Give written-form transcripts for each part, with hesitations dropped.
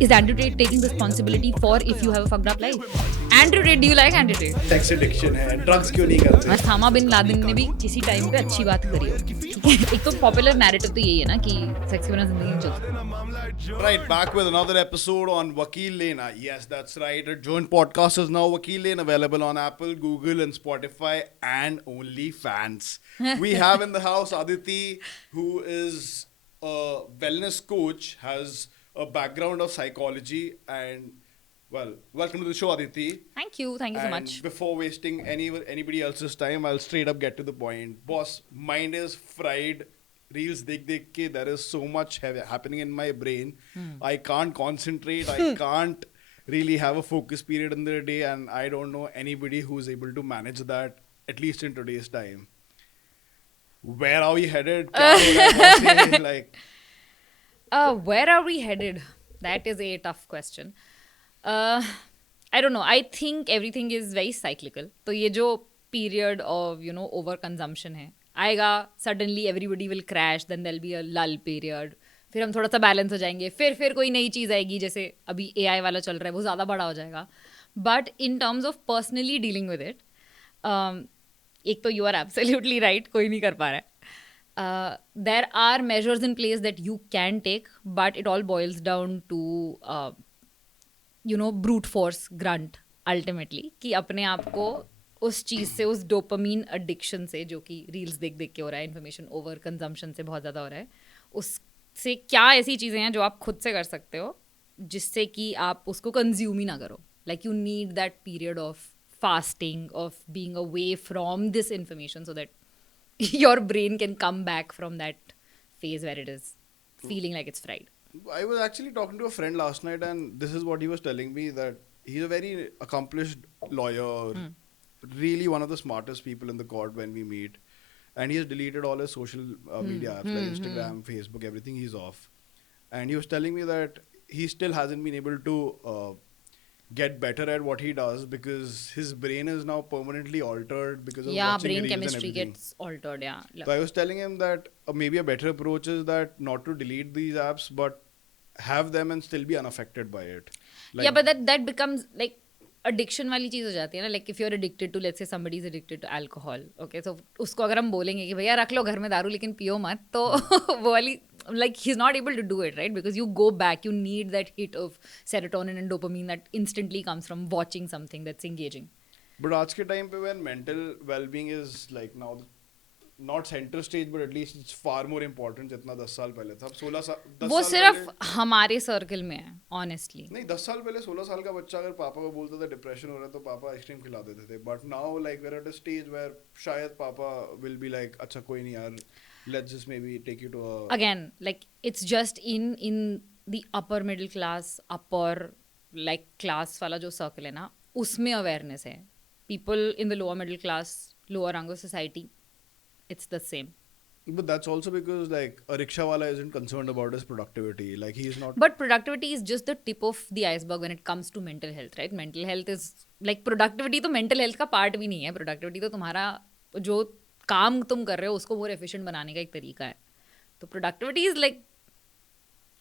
Is Andrew Tate taking responsibility for if you have a fucked up life? Andrew Tate, do you like Andrew Tate? Sex addiction है, drugs क्यों नहीं करते? Osama bin Laden ने भी किसी time पे अच्छी बात करी हो, ठीक है? एक तो पॉपुलर नैरेटिव तो यही है ना कि सेक्स के बिना जिंदगी नहीं चलती. Right, back with another episode on Wakil Lane. Yes, that's right. A joint podcast is now Wakil Lane, available on Apple, Google, and Spotify, and OnlyFans. We have in the house Aditi, who is a wellness coach, has a background of psychology, and well, welcome to the show, Aditi. Thank you so And much. before wasting anybody else's time, I'll straight up get to the point. Boss, mind is fried. Reels dekh ke there is so much happening in my brain. I can't concentrate. I can't really have a focus period in the day, and I don't know anybody who's able to manage that, at least in today's time. Where are we headed? Kya ho raha hai, boss? Like, Where are we headed? That is a tough question. I don't know. I think everything is very cyclical. तो ये जो period of over consumption है आएगा, suddenly everybody will crash, then there'll be a lull period, फिर हम थोड़ा सा balance हो जाएंगे, फिर कोई नई चीज़ आएगी, जैसे अभी AI वाला चल रहा है वो ज़्यादा बड़ा हो जाएगा. But in terms of personally dealing with it, एक तो यू आर एब्सोल्युटली राइट, कोई नहीं कर पा रहा है. There are measures in place that you can take, but it all boils down to brute force grunt ultimately, कि अपने आप को उस चीज़ से, उस डोपामीन एडिक्शन से जो कि रील्स देख देख के हो रहा है, इन्फॉर्मेशन ओवर कंजम्पशन से बहुत ज़्यादा हो रहा है, उससे क्या ऐसी चीज़ें हैं जो आप खुद से कर सकते हो जिससे कि आप उसको कंज्यूम ही ना करो. Like you need that period of fasting, of being away from this information so that your brain can come back from that phase where it is feeling like it's fried. I was actually talking to a friend last night, and this is what he was telling me, that he's a very accomplished lawyer, really one of the smartest people in the court when we meet, and he has deleted all his social media apps like Instagram, Facebook, everything he's off. And he was telling me that he still hasn't been able to get better at what he does because his brain is now permanently altered because of watching brain reels chemistry and everything. gets altered. So I was telling him that maybe a better approach is that not to delete these apps, but have them and still be unaffected by it. Like, but that becomes like addiction वाली चीज़ हो जाती है ना. Like if you're addicted to, let's say somebody is addicted to alcohol, okay, so उसको अगर हम बोलेंगे कि भैया रख लो घर में दारू लेकिन पियो मत, तो वो वाली, like he's not able to do it, right? Because you go back, you need that hit of serotonin and dopamine that instantly comes from watching something that's engaging. but आज के time पे when mental well-being is like now not center stage, but at least it's far more important जितना 10 साल पहले था. अब 16 साल, 10 वो साल सिर्फ पहले, हमारे सर्कल में है ऑनेस्टली. नहीं 10 साल पहले 16 साल का बच्चा अगर पापा को बोलता था डिप्रेशन हो रहा है तो पापा आइसक्रीम खिला देते थे. But now like we're at a stage where शायद पापा will be like अच्छा कोई नहीं यार, let's just maybe take you to a, Again, like it's just in the upper middle class, upper like class वाला जो सर्कल है ना, उसमें अवेयरनेस है. People in the lower middle class, lower rung of society, it's the same. but that's also because like a rickshaw wala isn't concerned about his productivity. Like he's not. But productivity is just the tip of the iceberg when it comes to mental health, right? Mental health is like productivity तो mental health का part भी नहीं है. Productivity तो तुम्हारा जो काम तुम कर रहे हो उसको more efficient बनाने का एक तरीका है. तो productivity is like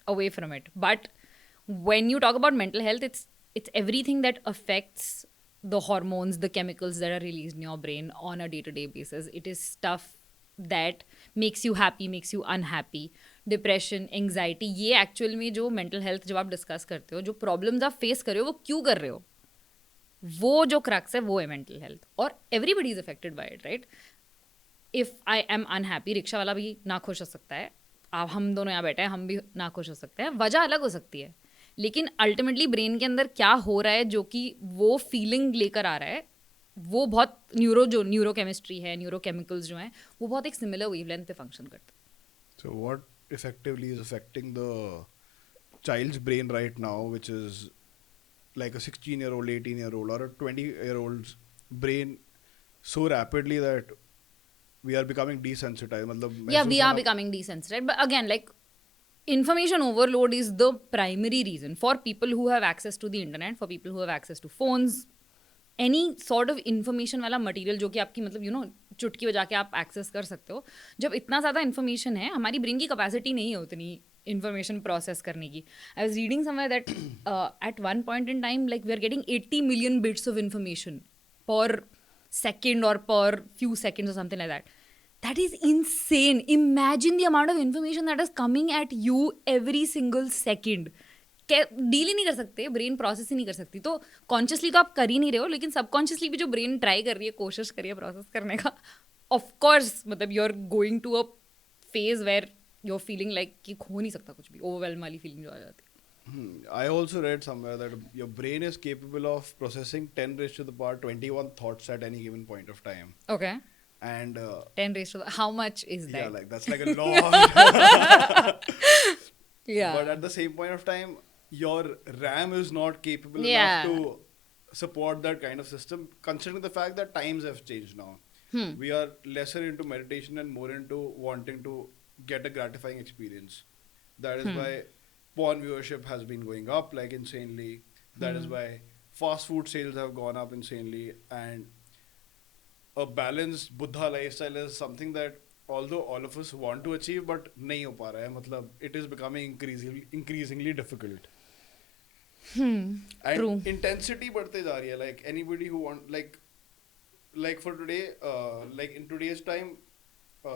away from it. But when you talk about mental health, it's everything that affects the hormones, the chemicals that are released in your brain on a day-to-day basis. It is stuff that makes you happy, makes you unhappy, depression, anxiety. ये actual में जो mental health जब आप discuss करते हो, जो problems आप face कर रहे हो, वो क्यों कर रहे हो, वो जो crux है वो है mental health. और everybody is affected by it, right? If I am unhappy, rickshaw वाला भी ना खुश हो सकता है, अब हम दोनों यहाँ बैठे हैं, हम भी ना खुश हो सकते हैं, वजह अलग हो सकती है, लेकिन अल्टीमेटली ब्रेन के अंदर क्या हो रहा है जो कि वो फीलिंग लेकर आ रहा है, वो बहुत न्यूरो केमिस्ट्री है, न्यूरो केमिकल्स जो हैं, वो बहुत एक सिमिलर वेवलेंथ पे फंक्शन करते हैं. So what effectively is affecting the child's brain right now, which is like a 16-year-old, 18-year-old, or a 20-year-old's brain so rapidly that we are becoming desensitized. मतलब Yeah, we महसूस are होना- becoming desensitized. But again, like information overload is the primary reason for people who have access to the internet, for people who have access to phones, any sort of information वाला material जो कि आपकी मतलब चुटकी बजा के आप access कर सकते हो. जब इतना ज़्यादा information है, हमारी brain की capacity नहीं है उतनी information process करने की. I was reading somewhere that at one point in time, like we are getting 80 million bits of information per second or per few seconds or something like that. That is insane. Imagine the amount of information that is coming at you every single second. डील ही नहीं कर सकते, brain process ही नहीं कर सकती. तो consciously तो आप कर ही नहीं रहे हो, लेकिन सबकॉन्शियसली भी जो ब्रेन ट्राई कर रही है, कोशिश कर रही है प्रोसेस करने का, ऑफ कोर्स मतलब you are going to a phase where you are feeling like कि हो नहीं सकता कुछ भी, ओवरवेलम वाली फीलिंग जो आ जाती है. I also read somewhere that your brain is capable of processing 10 raised to the power 21 thoughts at any given point of time. Okay. And 10 raised to the, how much is that? yeah, like that's like a lot. Yeah. But at the same point of time, your RAM is not capable Yeah. enough to support that kind of system, considering the fact that times have changed now. We are lesser into meditation and more into wanting to get a gratifying experience. That is why porn viewership has been going up like insanely. That is why fast food sales have gone up insanely. And a balanced Buddha lifestyle is something that although all of us want to achieve, but nahi ho pa raha hai. Matlab, it is becoming increasingly difficult. And True. intensity बढ़ते जा रही है. Like anybody who want like for today, like in today's time,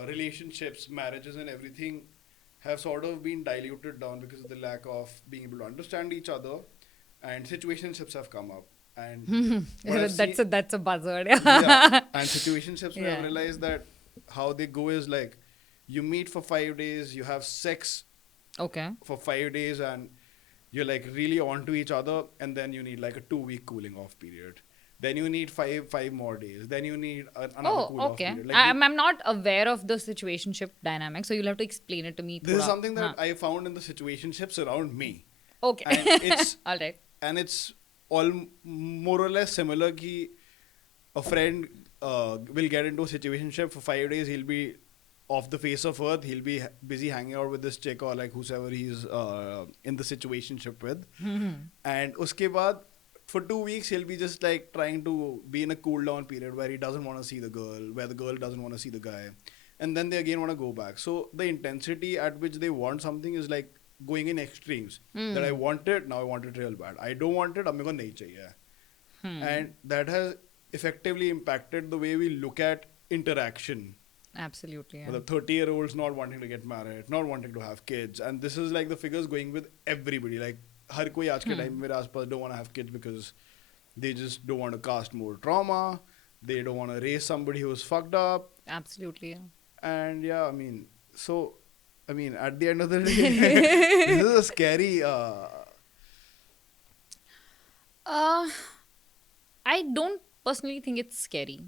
relationships, marriages, and everything have sort of been diluted down because of the lack of being able to understand each other, and situationships have come up. And what I've seen- that's a buzzword. yeah, and situationships, we Yeah. have realized that how they go is like you meet for 5 days, you have sex Okay. for 5 days, and you're like really onto each other, and then you need like a 2-week cooling off period. Then you need five more days. Then you need another cool off Okay. period. Like I'm not aware of the situationship dynamic, so you'll have to explain it to me. this is thoda. something that I found in the situationships around me, Okay. and it's All right. and it's all more or less similar. Ki a friend will get into a situationship for 5 days. He'll be off the face of earth. He'll be busy hanging out with this chick or like whosoever he's in the situationship with. And uske baad, for 2 weeks, he'll be just like trying to be in a cool down period where he doesn't want to see the girl, where the girl doesn't want to see the guy. And then they again want to go back. So the intensity at which they want something is like going in extremes. That I want it, now I want it real bad. I don't want it, अब मेरे को नहीं चाहिए. And that has effectively impacted the way we look at interaction. Absolutely. Yeah. The 30-year-olds not wanting to get married, not wanting to have kids. And this is like the figures going with everybody. Like, हर कोई आज के time मेरे आसपास don't want to have kids because they just don't want to cast more trauma. They don't want to raise somebody who's fucked up. Absolutely. Yeah. And yeah, I mean, at the end of the day, this is a scary. I don't personally think it's scary.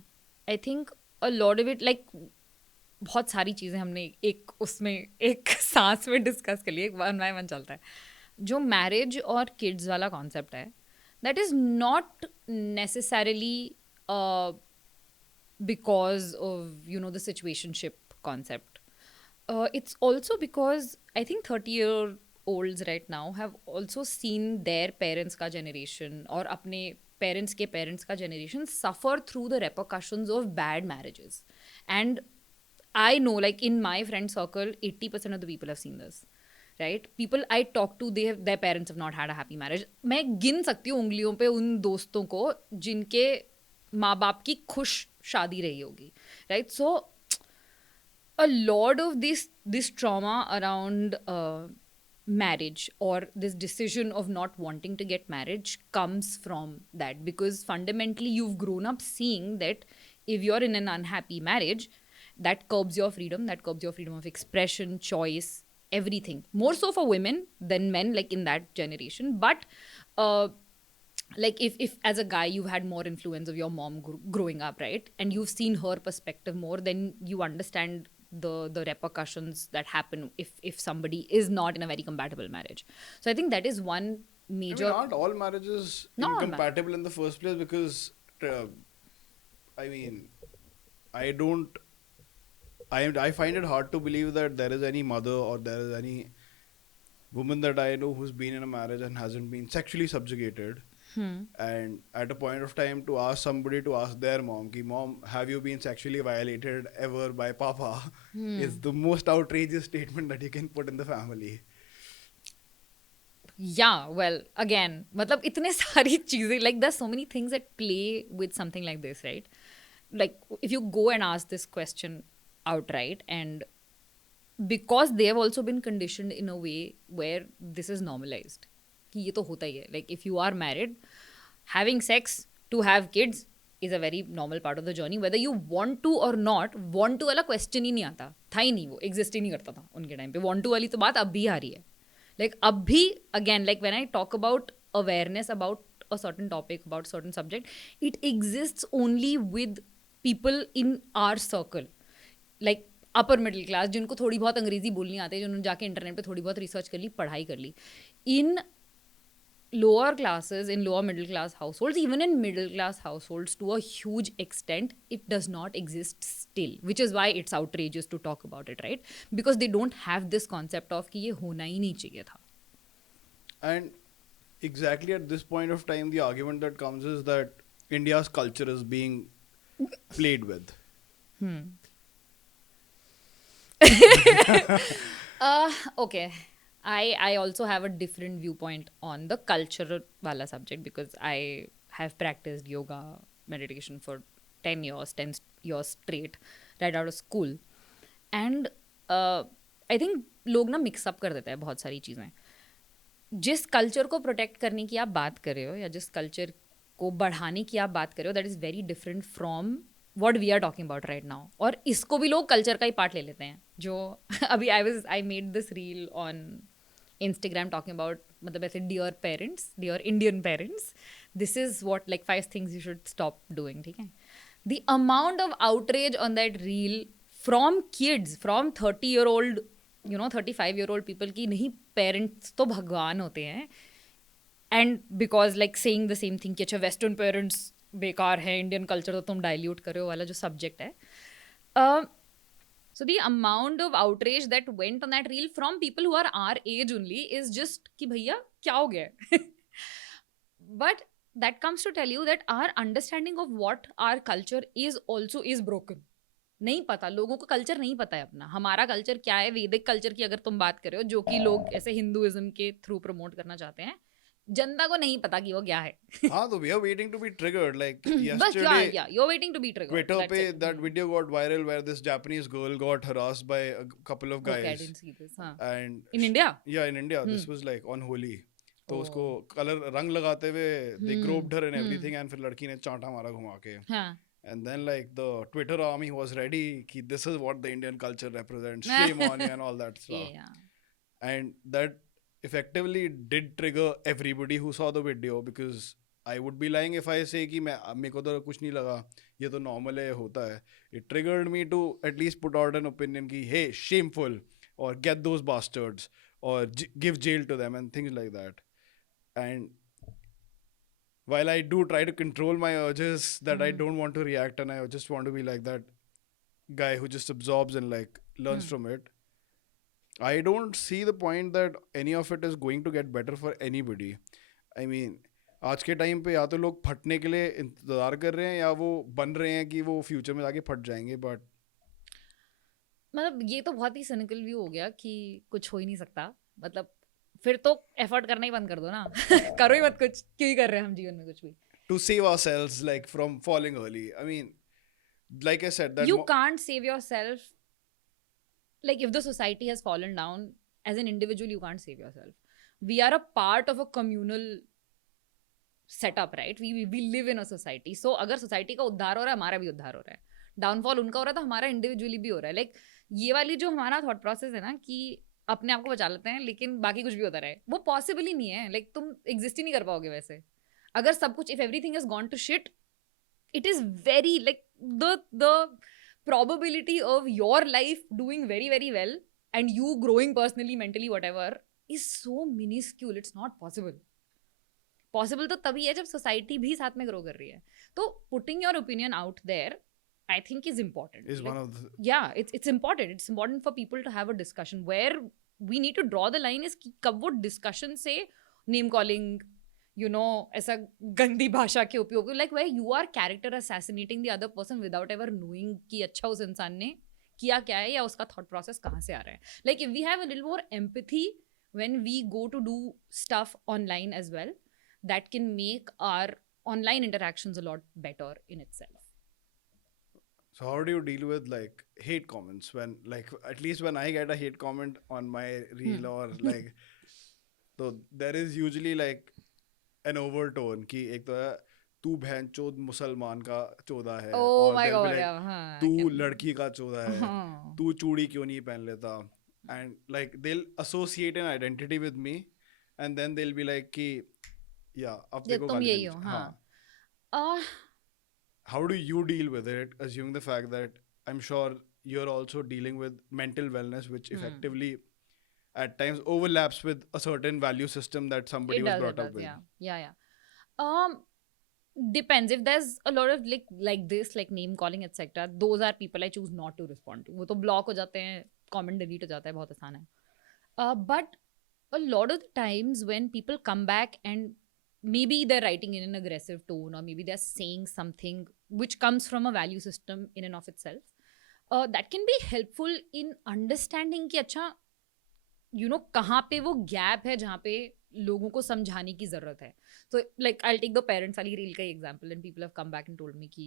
I think a lot of it, like, बहुत सारी चीज़ें हमने एक उसमें एक सांस में discuss कर ली, एक वन बाय वन चलता है. जो मैरिज और किड्स वाला कॉन्सेप्ट है, that is not necessarily because of the situationship concept. It's also because I think 30-year-olds right now have also seen their parents का generation और अपने parents के parents का generation suffer through the repercussions of bad marriages. And I know, like in my friend circle, 80% of the people have seen this. Right? People I talk to, their parents have not had a happy marriage. मैं गिन सकती हूँ उंगलियों पे उन दोस्तों को जिनके माँ बाप की खुश शादी रही होगी. Right? So a lot of this trauma around marriage or this decision of not wanting to get married comes from that, because fundamentally you've grown up seeing that if you're in an unhappy marriage, that curbs your freedom of expression, choice, everything. More so for women than men, like in that generation. But like if as a guy you've had more influence of your mom growing up, right, and you've seen her perspective more, then you understand the repercussions that happen if somebody is not in a very compatible marriage. So I think that is one major. I mean, aren't all marriages Not all incompatible in the first place? Because I mean, I find it hard to believe that there is any mother or there is any woman that I know who's been in a marriage and hasn't been sexually subjugated. And at a point of time to ask somebody to ask their mom, ki, Mom, have you been sexually violated ever by Papa? Is the most outrageous statement that you can put in the family. Yeah, well, again, मतलब इतने सारी चीजें, like there's so many things that play with something like this, right? Like if you go and ask this question outright, and because they have also been conditioned in a way where this is normalized, कि ये तो होता ही है. Like if you are married, having sex to have kids is a very normal part of the journey, whether you want to or not. Want to वाला question ही नहीं आता था, ही नहीं, वो exist ही नहीं करता था उनके टाइम पे. Want to वाली तो बात अब भी आ रही है. Like अब भी, again, like when I talk about awareness about a certain topic, about certain subject, it exists only with people in our circle. Like upper middle class, जिनको थोड़ी बहुत अंग्रेजी बोलनी आती है, जिन्होंने जाके इंटरनेट पे थोड़ी बहुत रिसर्च कर ली, पढ़ाई कर ली. इन lower classes, in lower middle class households, even in middle class households to a huge extent, it does not exist still, which is why it's outrageous to talk about it, right? Because they don't have this concept of कि ये होना ही नहीं चाहिए था. And exactly at this point of time, the argument that comes is that India's culture is being played with. Okay. I also have a different viewpoint on the cultural wala subject, because I have practiced yoga, meditation for 10 years, 10 years straight, right out of school. And I think लोग ना mix up कर देते हैं बहुत सारी चीज़ें. जिस culture को प्रोटेक्ट करने की आप बात कर रहे हो, या जिस कल्चर को बढ़ाने की आप बात कर रहे हो, that is very different from what we are talking about right now. और इसको भी लोग कल्चर का ही पार्ट ले लेते हैं. जो अभी I made this reel on Instagram talking about, मतलब ऐसे dear parents, dear Indian parents, this is what, like 5 things you should stop doing, ठीक है? The amount of outrage on that reel from kids, from 30-year-old, 35-year-old people की, नहीं, parents तो भगवान होते हैं. And because like saying the same thing कि अच्छा western parents बेकार है, Indian culture तो तुम dilute कर रहे हो वाला जो subject है. So the amount of outrage that went on that reel from people who are our age only is just कि भैया क्या हो गया है? But that comes to tell you that our understanding of what our culture is also is broken. नहीं पता, लोगों को कल्चर नहीं पता है अपना. हमारा कल्चर क्या है, वैदिक कल्चर की अगर तुम बात कर रहे हो, जो कि लोग ऐसे हिंदुइज्म के थ्रू प्रमोट करना चाहते हैं, जनता को नहीं पता कि वो क्या है. हाँ, तो we are waiting to be triggered. Like बस yesterday, yeah, you're waiting to be triggered. Twitter That's पे it. that video got viral where this Japanese girl got harassed by a couple of Okay, I guys. didn't see this. हाँ. And In India? Yeah, in India. This was like on Holi. तो उसको colour रंग लगाते हुए they groped her and everything, and फिर लड़की ने चांटा मारा घुमा के. हाँ. And then like the Twitter army was ready कि this is what the Indian culture represents, shame on you and all that stuff. Yeah. And that effectively did trigger everybody who saw the video, because I would be lying if I say कि मेरे को तो कुछ नहीं लगा, ये तो normal है, होता है. It triggered me to at least put out an opinion कि hey, shameful, or get those bastards, or give jail to them and things like that. And while I do try to control my urges that I don't want to react, and I just want to be like that guy who just absorbs and like learns from it, I don't see the point that any of it is going to get better for anybody. I mean, आज के time पे या तो लोग फटने के लिए इंतजार कर रहे हैं, या वो बन रहे हैं कि वो फ्यूचर में जाके फट जाएंगे. बट मतलब ये तो बहुत ही सिनिकल व्यू हो गया कि कुछ हो ही नहीं सकता. मतलब फिर तो एफर्ट करना ही बंद कर दो ना. करो ही मत कुछ, क्यों ही कर रहे हैं हम जीवन में कुछ भी. To save ourselves like from falling early. I mean, like I said, that you can't save yourself. Like if the society has fallen down, as an individual you can't save yourself. We are a part of a communal setup, right? We live in a society. So अगर society का उद्धार हो रहा है, हमारा भी उद्धार हो रहा है. डाउनफॉल उनका हो रहा है, तो हमारा इंडिविजुअली भी हो रहा है. लाइक ये वाली जो हमारा थॉट प्रोसेस है ना कि अपने आप को बचा लेते हैं लेकिन बाकी कुछ भी होता रहे, वो पॉसिबल ही नहीं है. लाइक तुम एग्जिस्ट ही नहीं कर पाओगे वैसे. अगर सब कुछ, if everything is gone to shit, it is very like the probability of your life doing very very well and you growing personally, mentally, whatever, is so minuscule. It's not possible तो तभी है जब society भी साथ में grow कर रही है. तो putting your opinion out there, I think is important. is like, one of the... Yeah, it's important. It's important for people to have a discussion. Where we need to draw the line is कि कब वो discussion से name calling, ऐसा गंदी भाषा के उपयोग, like where you are character assassinating the other person without ever knowing कि अच्छा उस इंसान ने किया क्या है या उसका thought process कहाँ से आ रहा है. Like if we have a little more empathy when we go to do stuff online as well, that can make our online interactions a lot better in itself. So how do you deal with like hate comments when, like, at least when I get a hate comment on my reel or like, so there is usually like an overtone कि एक तो है तू बहन चोद मुसलमान का चोदा है, Oh or my they'll be god, like yeah, हाँ, I तू can. लड़की का चोदा है, हाँ. तू चूड़ी क्यों नहीं पहन लेता, and like they'll associate an identity with me, and then they'll be like कि yeah अब ये तेरे को तुम गाली यही देनी हो, चाहिए. हाँ. हाँ. uh, How do you deal with it, assuming the fact that I'm sure you're also dealing with mental wellness, which effectively at times overlaps with a certain value system that somebody was it brought up does, with. yeah. Depends. If there's a lot of like this, like name calling etc, those are people I choose not to respond to. वो तो block हो जाते हैं, comment delete हो जाता है, बहुत आसान है. But a lot of the times when people come back and maybe they're writing in an aggressive tone, or maybe they're saying something which comes from a value system in and of itself, that can be helpful in understanding कि अच्छा कहाँ पे वो gap है जहाँ पे लोगों को समझाने की जरूरत है. तो like I take the parents वाली रील का example, and people have come back and told me कि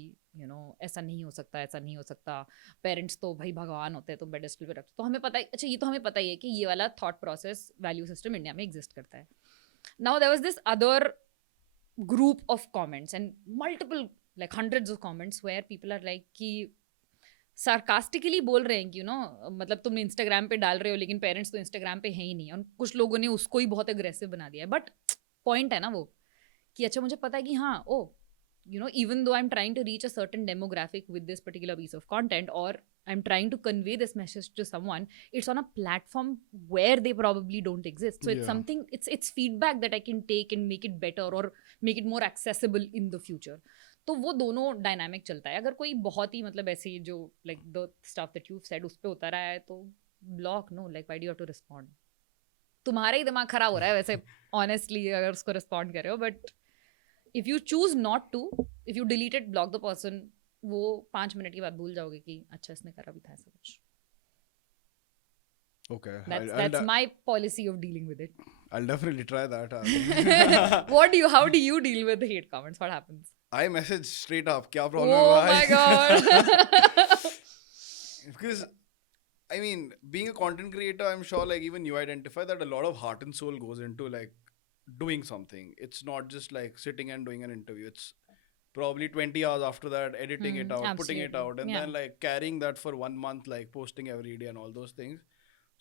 ऐसा नहीं हो सकता, ऐसा नहीं हो सकता, पेरेंट्स तो भाई भगवान होते हैं, तो पेडेस्टल पे रखते. तो हमें पता है, अच्छा ये तो हमें पता ही है कि ये वाला thought process value system India में एग्जिस्ट करता है. Now there was this other group of comments and multiple, like hundreds of comments, where people are like कि सार्कास्टिकली बोल रहे हैं कि मतलब तुम इंस्टाग्राम पे डाल रहे हो लेकिन पेरेंट्स तो इंस्टाग्राम पे है ही नहीं, और कुछ लोगों ने उसको ही बहुत अग्रेसिव बना दिया है. बट पॉइंट है ना वो कि अच्छा मुझे पता है कि हाँ even though I'm trying to reach a certain demographic with this particular piece of content, or I'm trying to convey this message to someone, it's on a platform where they probably don't exist. So it's Yeah. something, it's feedback that I can take and make it better or make it more accessible in the future. तो वो दोनों dynamic चलता है. अगर कोई बहुत ही मतलब ऐसे जो like the stuff that you said उस पे उतर आया है तो block, no, like why do you have to respond. तुम्हारा ही दिमाग खराब हो रहा है वैसे ऑनेस्टली अगर उसको रिस्पॉन्ड कर रहे हो. But if you choose not to, if you deleted block the person, वो 5 मिनट के बाद भूल जाओगे कि अच्छा इसने करा भी था ऐसा कुछ. Okay. That's my policy of dealing with it. I'll definitely try that. How do you deal with the hate comments? What happens? I message straight up. क्या problem Oh है my भाई? god. Because I mean, being a content creator, I'm sure like even you identify that a lot of heart and soul goes into like doing something. It's not just like sitting and doing an interview. It's probably 20 hours after that, editing it out, putting it Absolutely. out, and Yeah. then like carrying that for 1 month, like posting every day and all those things.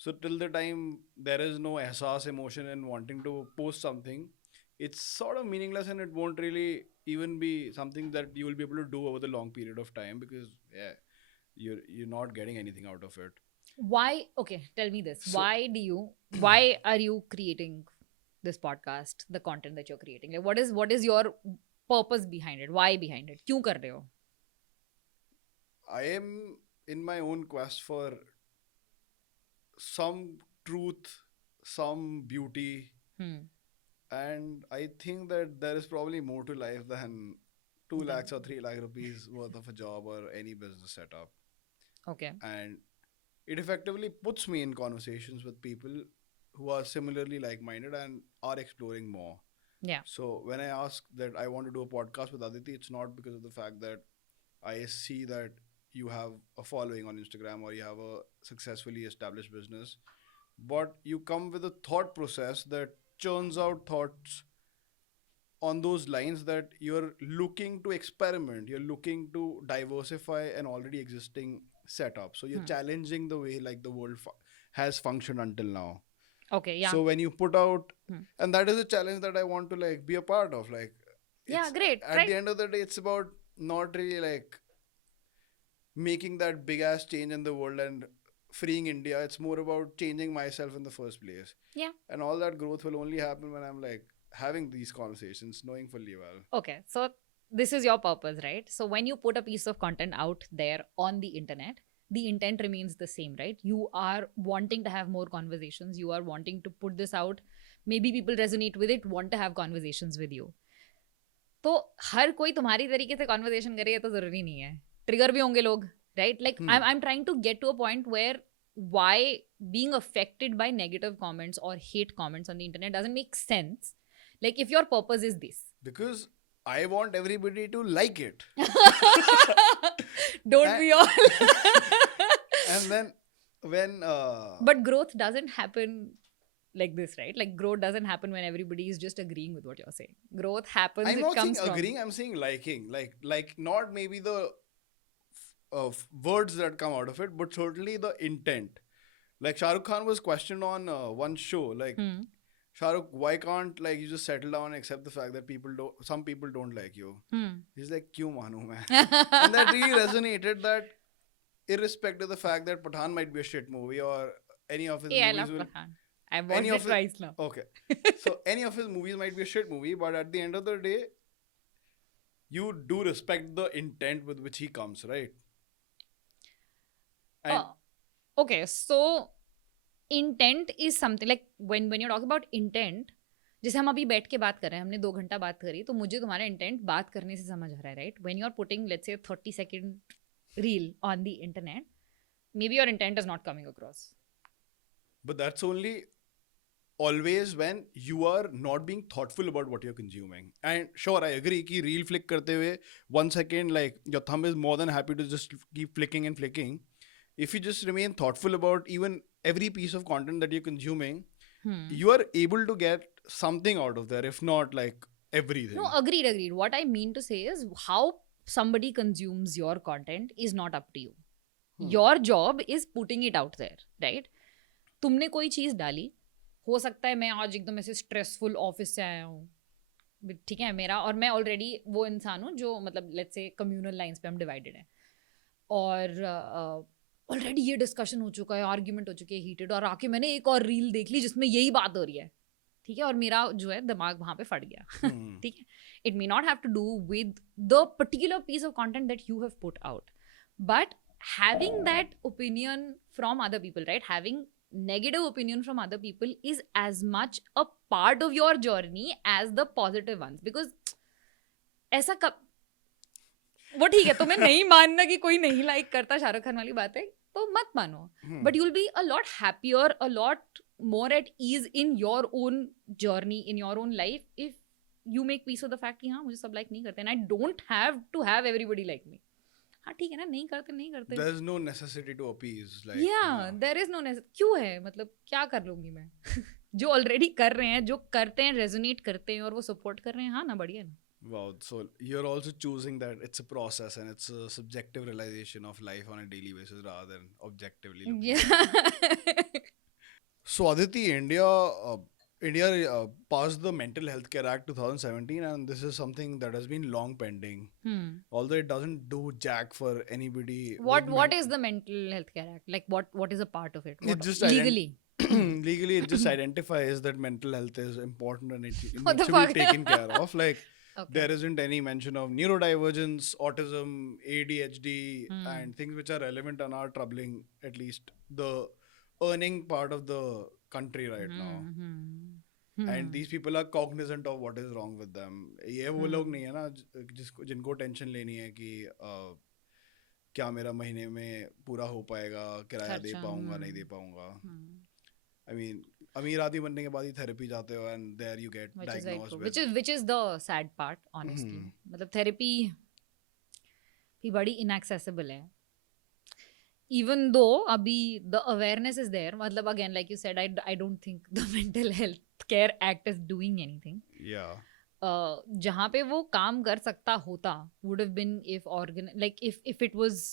So till the time there is no ehsas, emotion and wanting to post something, it's sort of meaningless, and it won't really even be something that you will be able to do over the long period of time, because you're not getting anything out of it. Why? Okay, tell me this. Why are you creating this podcast, the content that you're creating? Like what is your purpose behind it? Why behind it? क्यों कर रहे हो? I am in my own quest for some truth, some beauty, and I think that there is probably more to life than 2 lakhs or 3 lakh rupees worth of a job or any business setup. Okay. And it effectively puts me in conversations with people who are similarly like-minded and are exploring more. Yeah. So when I ask that I want to do a podcast with Aditi, it's not because of the fact that I see that you have a following on Instagram or you have a successfully established business, but you come with a thought process that churns out thoughts on those lines, that you're looking to experiment, you're looking to diversify an already existing setup. So you're challenging the way like the world has functioned until now. Okay. Yeah. So when you put out, and that is a challenge that I want to like be a part of. Like, Yeah, great. At Right. the end of the day, it's about not really like making that big ass change in the world and freeing India. It's more about changing myself in the first place. Yeah. And all that growth will only happen when I'm like having these conversations, knowing fully well. Okay. So this is your purpose, right? So when you put a piece of content out there on the internet, the intent remains the same, right? You are wanting to have more conversations. You are wanting to put this out. Maybe people resonate with it, want to have conversations with you. तो हर कोई तुम्हारी तरीके से conversation करे ये तो जरूरी नहीं है. ट्रिगर भी होंगे लोग, right? Like I am trying to get to a point where why being affected by negative comments or hate comments on the internet doesn't make sense. Like, if your purpose is this, Because I want everybody to like it. don't and, we all? and then when But growth doesn't happen like this, right? Like, growth doesn't happen when everybody is just agreeing with what you're saying. Growth happens, I'm it not saying comes from. agreeing, I'm saying liking. Like not maybe the words that come out of it, but certainly the intent. Like Shah Rukh Khan was questioned on one show, like, Shah Rukh, why can't like you just settle down and accept the fact that some people don't like you? He's like, "Kyun manu main?" And that really resonated. That irrespective of the fact that Pathan might be a shit movie or any of his Hey, I movies love will, Pathan. I've any watched it of it, twice now. okay, so any of his movies might be a shit movie, but at the end of the day, you do respect the intent with which he comes, right? And Okay, so intent is something like when you're talking about intent, जैसे हम अभी बैठ के बात कर रहे हैं, हमने 2 घंटा बात करी, तो मुझे तुम्हारा इंटेंट बात करने से समझ आ रहा है, right? When you're putting, let's say, 30-second reel on the internet, maybe your intent is not coming across. But that's only always when you are not being thoughtful about what you're consuming. And sure, I agree कि reel flick करते हुए 1 second, like your thumb is more than happy to just keep flicking and flicking. If you just remain thoughtful about even every piece of content that you're consuming, you are able to get something out of there, if not like everything. No, agreed. What I mean to say is how somebody consumes your content is not up to you. Your job is putting it out there, right? तुमने कोई चीज डाली, हो सकता है मैं आज एकदम ऐसे स्ट्रेसफुल ऑफिस से आया हूँ, ठीक है मेरा, और मैं ऑलरेडी वो इंसान हूँ जो मतलब लेट्स से कम्युनल लाइंस पे हम डिवाइडेड हैं, और ऑलरेडी ये डिस्कशन हो चुका है, आर्ग्यूमेंट हो चुकी है हीटेड, और आके मैंने एक और रील देख ली जिसमें यही बात हो रही है, ठीक है, और मेरा जो है दिमाग वहाँ पे फट गया, ठीक है. It may not have to do with the particular piece of content that you have put out, but having that opinion from other people, right? Having negative opinion from other people is as much a part of your journey as the positive ones, because ऐसा कब वो ठीक है, तुम्हें नहीं मानना कि कोई नहीं लाइक करता शाहरुख खान वाली बात है तो मत मानो, but you will be a lot happier, a lot more at ease in your own journey, in your own life, if you make peace with the fact कि हाँ मुझे सब लाइक नहीं करते, and I don't have to have everybody like me. हाँ ठीक है ना, नहीं करते. There's no necessity to appease. Like, yeah, there is no necessity. क्यों है, मतलब क्या कर लूंगी मैं? जो ऑलरेडी कर रहे हैं, जो करते हैं, रेजोनेट करते हैं और वो सपोर्ट कर रहे हैं, हाँ ना, बढ़िया ना. Wow, so you're also choosing that it's a process and it's a subjective realization of life on a daily basis rather than objectively looking. Yeah. So Aditi, India passed the Mental Health Care Act 2017, and this is something that has been long pending. Although it doesn't do jack for anybody. What is the Mental Health Care Act? Like what is a part of it? It just legally. Legally, it just identifies that mental health is important and it needs What the to fuck? be taken care of. Like, Okay. there isn't any mention of neurodivergence, autism, ADHD, and things which are relevant and are troubling at least the earning part of the country right now. And these people are cognizant of what is wrong with them. ये वो लोग नहीं है ना जिनको tension लेनी है कि क्या मेरा महीने में पूरा हो पाएगा, किराया दे पाऊंगा नहीं दे पाऊंगा. I mean, अमीर आदमी बनने के बाद ही थेरेपी जाते हो and there you get diagnosed with. Which is the sad part, honestly. मतलब थेरेपी भी बड़ी inaccessible है. Even though अभी the awareness is there, मतलब again like you said, I don't think the Mental Health Care Act is doing anything. Yeah. जहाँ पे वो काम कर सकता होता would have been if it was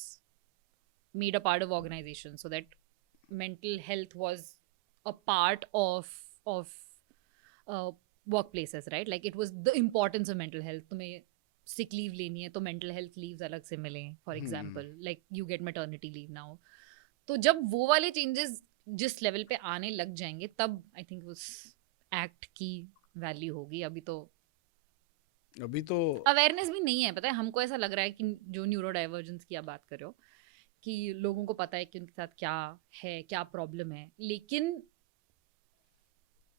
made a part of organization, so that mental health was a part of workplaces, right? Like it was the importance of mental health. तुम्हें sick leave लेनी है तो mental health leaves अलग से मिलें, for example, like you get maternity leave now. तो जब वो वाले changes जिस level पे आने लग जाएंगे तब I think उस act की value होगी. अभी तो अवेयरनेस भी नहीं है, पता है, हमको ऐसा लग रहा है कि जो न्यूरो डाइवर्जेंस की आप बात कर रहे हो कि लोगों को पता है कि उनके साथ क्या है, क्या प्रॉब्लम है, लेकिन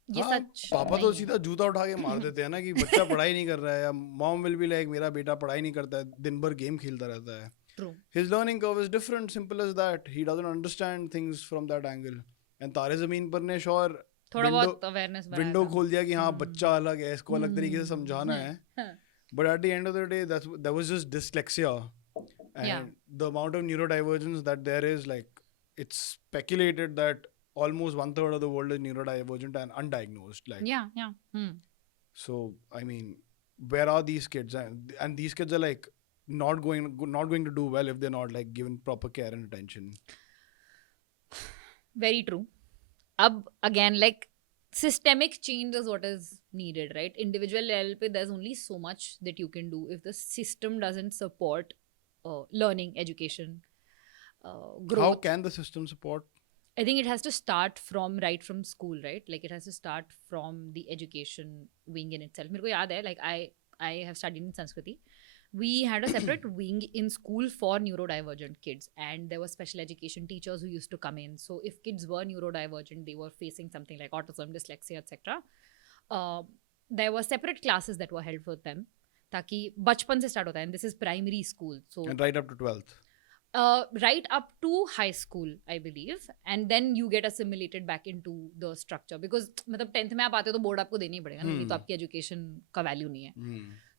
ये सच पापा तो सीधा जूता उठा के मार देते हैं ना कि बच्चा पढ़ाई नहीं कर रहा है, या मॉम विल बी लाइक मेरा बेटा पढ़ाई नहीं करता है, दिन भर गेम खेलता रहता है. True. His learning curve is different, simple as that. He doesn't understand things from that angle. And तारे ज़मीन पर ने श्योर थोड़ा बहुत अवेयरनेस बनाया विंडो था. खोल दिया कि हाँ बच्चा अलग है, इसको अलग तरीके से समझाना है. हाँ. But at the end of the day, that was just dyslexia. Yeah. And the amount of neurodivergence that there is, like, it's speculated that almost 1/3 of the world is neurodivergent and undiagnosed. Like, Yeah. so I mean, where are these kids? And these kids are like not going to do well if they're not like given proper care and attention. Very true. Ab again, like systemic change is what is needed, right? Individual level pe there's only so much that you can do if the system doesn't support learning, education, growth. How can the system support? I think it has to start from right from school, right? Like it has to start from the education wing in itself. मेरे को याद है, like I have studied in Sanskriti. We had a separate wing in school for neurodivergent kids, and there were special education teachers who used to come in. So if kids were neurodivergent, they were facing something like autism, dyslexia, etc. There were separate classes that were held for them. ताकि बचपन से start होता है, and this is primary school. So And right up to 12th. right up to high school, I believe, and then you get assimilated back into the structure because मतलब 10th में आप आते हो तो बोर्ड आपको देना ही पड़ेगा ना, नहीं तो आपकी एजुकेशन का वैल्यू नहीं है.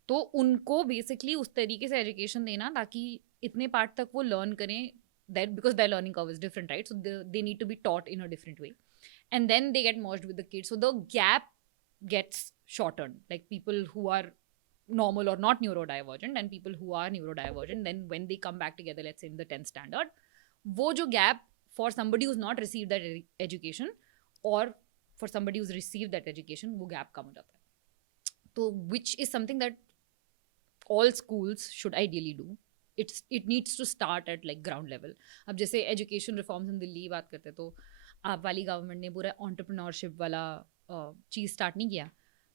तो उनको बेसिकली उस तरीके से एजुकेशन देना ताकि इतने पार्ट तक वो लर्न करें, that because their learning curve is different, right? So they need to be taught in a different way, and then they get merged with the kids, so the gap gets shortened. Like people who are normal or not neurodivergent and people who are neurodivergent, then when they come back together, let's say in the 10th standard, वो जो gap for somebody who's not received that education or for somebody who's received that education, वो gap कम हो जाता है. तो which is something that all schools should ideally do. It needs to start at like ground level. अब जैसे education reforms in Delhi बात करते हैं, तो आप वाली गवर्नमेंट ने पूरा entrepreneurship वाला चीज़ स्टार्ट नहीं किया,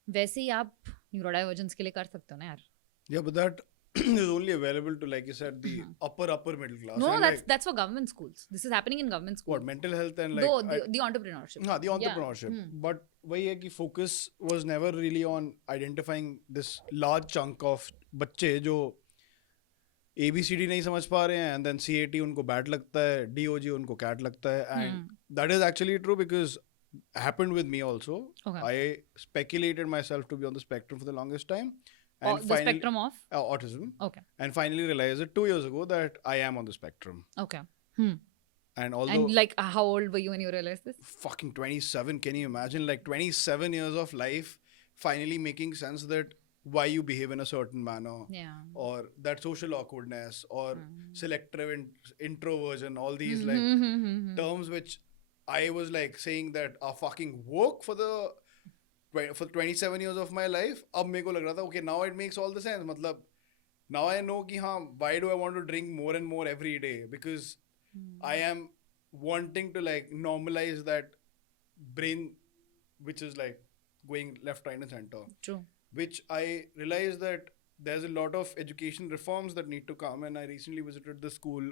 वैसे ही आप न्यूरोडाइवर्जेंस के लिए कर सकते हो ना यार. Yeah, but that is only available to, like you said, the upper middle class. No, And that's for government schools. This is happening in government schools. what, mental health and like No, the entrepreneurship. हाँ, the entrepreneurship. But वही है कि focus was never really on identifying this large chunk of बच्चे जो ABCD नहीं समझ पा रहे हैं, and then CAT उनको bad लगता है, DOG उनको cat लगता है, and that is actually true because happened with me also. Okay. I speculated myself to be on the spectrum for the longest time. And the spectrum of? Autism. Okay. And finally realized it 2 years ago that I am on the spectrum. Okay. And although... And like, how old were you when you realized this? Fucking 27. Can you imagine? Like 27 years of life finally making sense that why you behave in a certain manner. Yeah. Or that social awkwardness or selective introversion. All these like terms which I was like saying that are fucking woke for 27 years of my life. अब मेरे को लग रहा था okay, now it makes all the sense. मतलब now I know कि हाँ, why do I want to drink more and more every day? Because I am wanting to like normalize that brain which is like going left, right and center. True. Which I realized that there's a lot of education reforms that need to come, and I recently visited the school,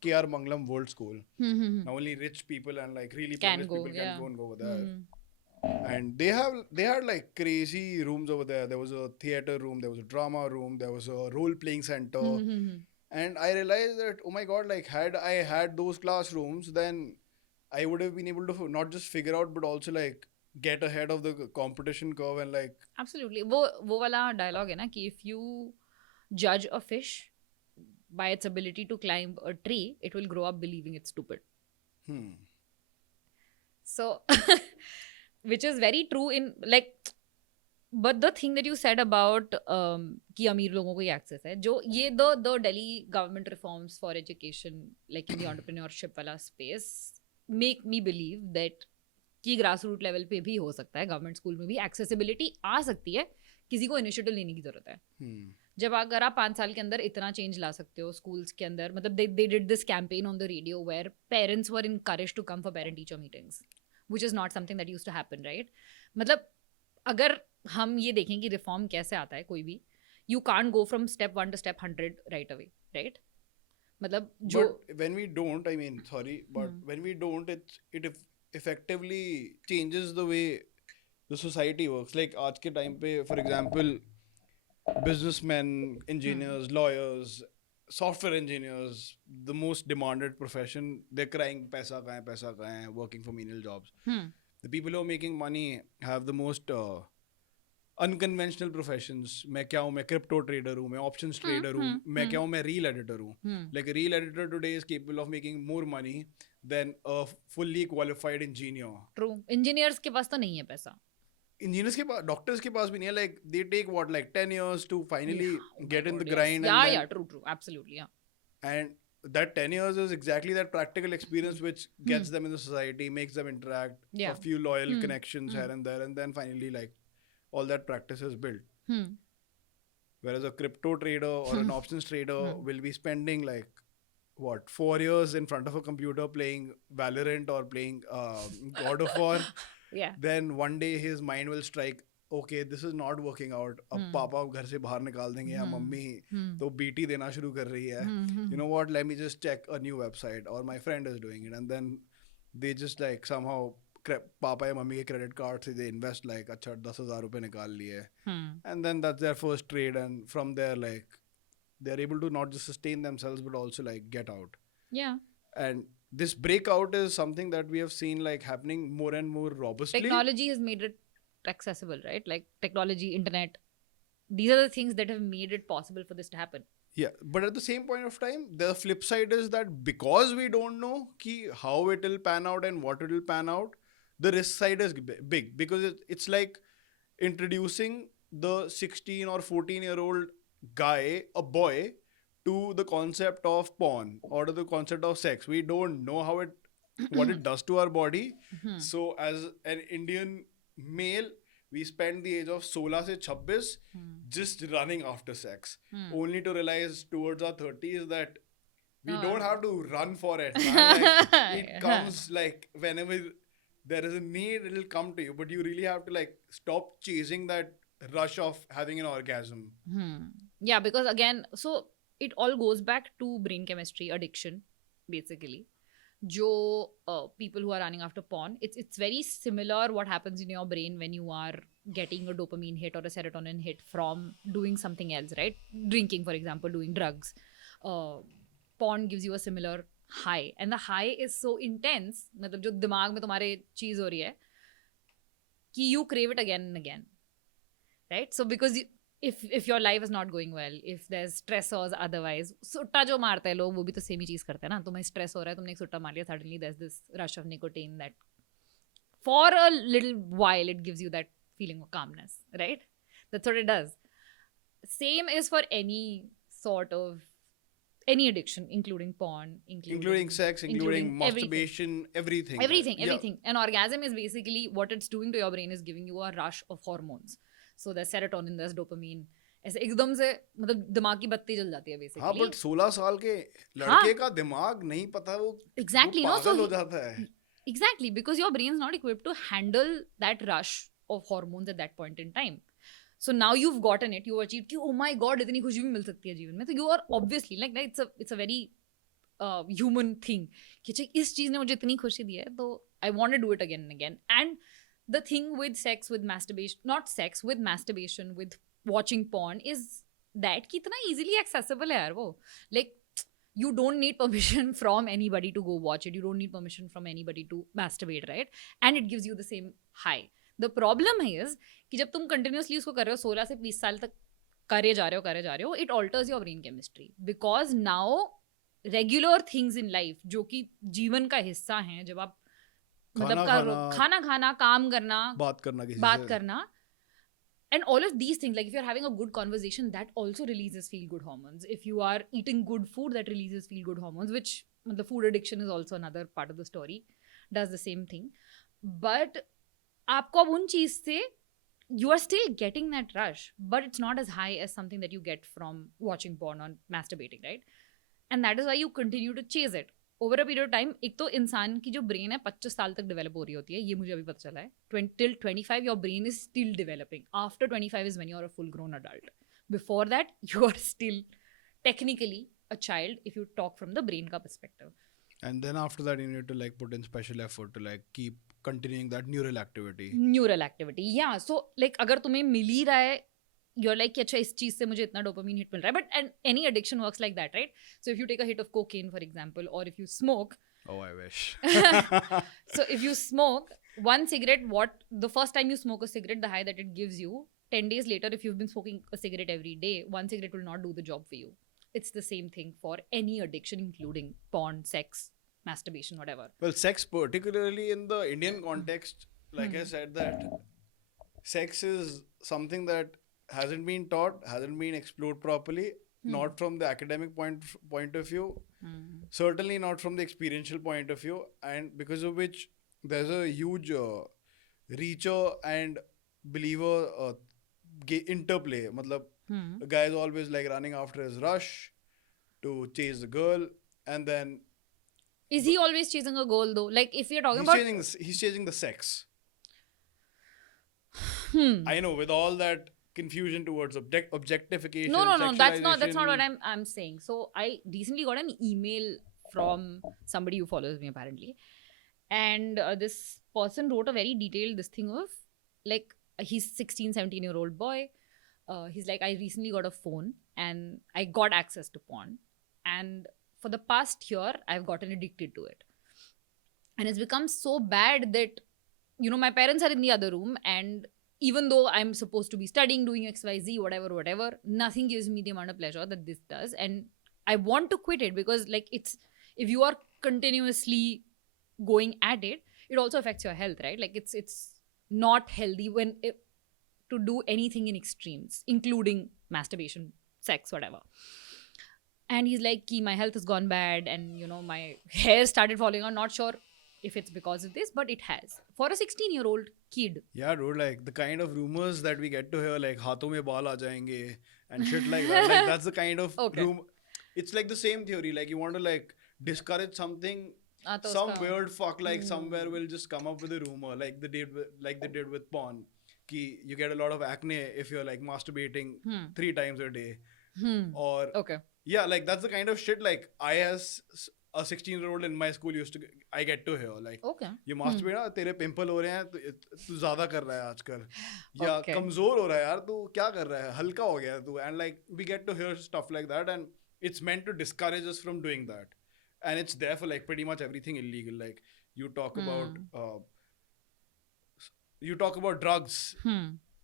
K.R. Mangalam World School. Now only rich people and like really privileged people can go and go over there. And they had like crazy rooms over there. There was a theater room, there was a drama room, there was a role playing center. And I realized that, oh my god, like had I had those classrooms, then I would have been able to not just figure out but also like get ahead of the competition curve and like... Absolutely. वो वाला dialogue है ना कि if you judge a fish by its ability to climb a tree, it will grow up believing it's stupid. So, which is very true in like, but the thing that you said about कि अमीर लोगों को ही access है, जो ये the Delhi government reforms for education, like in the entrepreneurship वाला space, make me believe that कि grass root level पे भी हो सकता है, गवर्नमेंट स्कूल में भी एक्सेसिबिलिटी आ सकती है, किसी को इनिशिएटिव लेने की जरूरत है. जब अगर आप 5 साल के अंदर इतना चेंज ला सकते हो स्कूल्स के अंदर, मतलब they did this campaign on the radio where parents were encouraged to come for parent teacher meetings, which is not something that used to happen, right? मतलब अगर हम ये देखें कि रिफॉर्म कैसे आता है कोई भी, you can't go from step 1 to step 100 right away, right? मतलब जो But when we don't, I mean, sorry, but when we don't, it effectively changes the way the society works. Like आज के time पे, for example, businessmen, engineers, lawyers, software engineers, the most demanded profession, they're crying paisa kahan hai, working for menial jobs. The people who are making money have the most unconventional professions. मैं क्या हूँ? मैं crypto trader हूँ, मैं options trader हूँ, मैं क्या हूँ? मैं रील एडिटर हूँ. Like a reel editor today is capable of making more money than a fully qualified engineer. True. Engineers के पास तो नहीं है पैसा. इंजीनियर्स के पास, डॉक्टर्स के पास भी नहीं है. Like they take what, like 10 years to finally Yeah, oh my get in the God, yes. grind. Yeah, And yeah, then true, absolutely, yeah. and that 10 years is exactly that practical experience which gets them in the society, makes them interact, Yeah. a few loyal connections here and there, and then finally like all that practice is built. Whereas a crypto trader or an options trader will be spending like what, 4 years in front of a computer playing Valorant or playing God of War. Yeah. Then one day his mind will strike, okay, this is not working out. अब पापा घर से बाहर निकाल देंगे या mummy तो BT देना शुरू कर रही है. You know what? Let me just check a new website, or my friend is doing it, and then they just like somehow पापा या मम्मी के क्रेडिट कार्ड से they invest like अच्छा 10,000 रुपए निकाल लिए, and then that's their first trade, and from there like they're able to not just sustain themselves but also like get out. Yeah. And this breakout is something that we have seen like happening more and more robustly. Technology has made it accessible, right? Like technology, internet, these are the things that have made it possible for this to happen. Yeah, but at the same point of time, the flip side is that because we don't know how it will pan out and what it will pan out, the risk side is big, because it's like introducing the 16 or 14-year-old guy, a boy, to the concept of porn or to the concept of sex. We don't know what it does to our body. So as an Indian male, we spend the age of 16 se 26 just running after sex, only to realize towards our 30s that we don't have to run for it, man. Like, it comes like whenever there is a need, it'll come to you, but you really have to like stop chasing that rush of having an orgasm. Yeah, because again, so it all goes back to brain chemistry, addiction, basically. People who are running after porn, it's very similar what happens in your brain when you are getting a dopamine hit or a serotonin hit from doing something else, right? Drinking, for example, doing drugs. Porn gives you a similar high, and the high is so intense, मतलब जो दिमाग में तुम्हारे चीज हो रही है कि you crave it again and again, right? So because if your life is not going well, if there's stressors otherwise, सुट्टा जो मारते हैं लोग वो भी तो सेम ही चीज करते हैं ना. तुम्हें स्ट्रेस हो रहा है, तुमने एक सुट्टा मार लिया, suddenly there's this rush of nicotine that for a little while it gives you that feeling of calmness, right? That's what it does. Same is for any sort of any addiction, including porn, including sex, including masturbation, everything. Everything. An orgasm is basically what it's doing to your brain is giving you a rush of hormones. So there's serotonin, there's dopamine. ऐसे एकदम से मतलब दिमाग की बत्ती जल जाती है basically. हाँ, but 16 साल के लड़के का दिमाग नहीं पता वो exactly, वो पागल हो जाता है. Exactly, because your brain's not equipped to handle that rush of hormones at that point in time. So now you've gotten it, you've achieved कि oh my god इतनी खुशी भी मिल सकती है जीवन में. तो you are obviously like it's a very human thing कि इस चीज ने मुझे इतनी खुशी दी है तो I want to do it again and again. And the thing with sex, with masturbation, not sex, with masturbation, with watching porn is that कि इतना easily accessible है यार वो. Like you don't need permission from anybody to go watch it. You don't need permission from anybody to masturbate, right? And it gives you the same high. The problem is कि जब तुम continuously उसको कर रहे हो 16 से 20 साल तक करे जा रहे हो, it alters your brain chemistry. Because now regular things in life जो कि जीवन का हिस्सा हैं, जब आप मतलब खाना खाना, काम करना, बात करना, and all of these things, like if you're having a good conversation, that also releases feel-good hormones. If you are eating good food, that releases feel-good hormones, which the food addiction is also another part of the story, does the same thing. But आपको अब उन चीज से you are still getting that rush, but it's not as high as something that you get from watching porn or masturbating, right? And that is why you continue to chase it. Over a period of time, एक तो इंसान की जो brain है 25 साल तक develop हो रही होती है, ये मुझे अभी पता चला है. Till 25 your brain is still developing. After 25 is when you are a full grown adult. Before that you are still technically a child if you talk from the brain ka perspective. And then after that you need to like put in special effort to like keep continuing that neural activity. Yeah, so like अगर तुम्हें मिल ही रहा है you're like कि अच्छा इस चीज से मुझे इतना dopamine hit मिल रहा है, but and any addiction works like that, right? So if you take a hit of cocaine, for example, or if you smoke, Oh, I wish. so if you smoke one cigarette, what the first time you smoke a cigarette, the high that it gives you, 10 days later, if you've been smoking a cigarette every day, one cigarette will not do the job for you. It's the same thing for any addiction, including porn, sex, masturbation, whatever. Well, sex, particularly in the Indian context, like I said, that sex is something that hasn't been taught, hasn't been explored properly, not from the academic point of view, certainly not from the experiential point of view, and because of which there's a huge reacher and believer interplay. Matlab, the guy is always like running after his rush to chase the girl, and then Is he always chasing a goal though? Like if you're talking he's chasing the sex. I know, with all that confusion towards objectification. No, that's not sexualization. what I'm saying. So I recently got an email from somebody who follows me apparently, and this person wrote a very detailed this thing of like he's 16-17-year-old boy. He's like, I recently got a phone and I got access to porn, and for the past year I've gotten addicted to it, and it's become so bad that my parents are in the other room, and even though I'm supposed to be studying, doing XYZ, whatever, nothing gives me the amount of pleasure that this does. And I want to quit it because like if you are continuously going at it, it also affects your health, right? Like it's not healthy to do anything in extremes, including masturbation, sex, whatever. And he's like, my health has gone bad, and my hair started falling out. Not sure if it's because of this, but it has. For a 16-year-old kid. Yeah, dude, like the kind of rumors that we get to hear, like haathon mein baal aa jayenge and shit like that. Like that's the kind of rumor. It's like the same theory. Like you want to like discourage something. Some weird fuck like somewhere will just come up with a rumor like they did with porn. Ki you get a lot of acne if you're like masturbating 3 times a day. Or yeah, like that's the kind of shit like I as a 16-year-old in my school I get to hear like you masturbate ना तेरे pimple हो रहे हैं तू ज़्यादा कर रहा है आजकल या कमज़ोर हो रहा है यार तू क्या कर रहा है हल्का हो गया तू, and like we get to hear stuff like that, and it's meant to discourage us from doing that, and it's there for like pretty much everything illegal. Like you talk about drugs,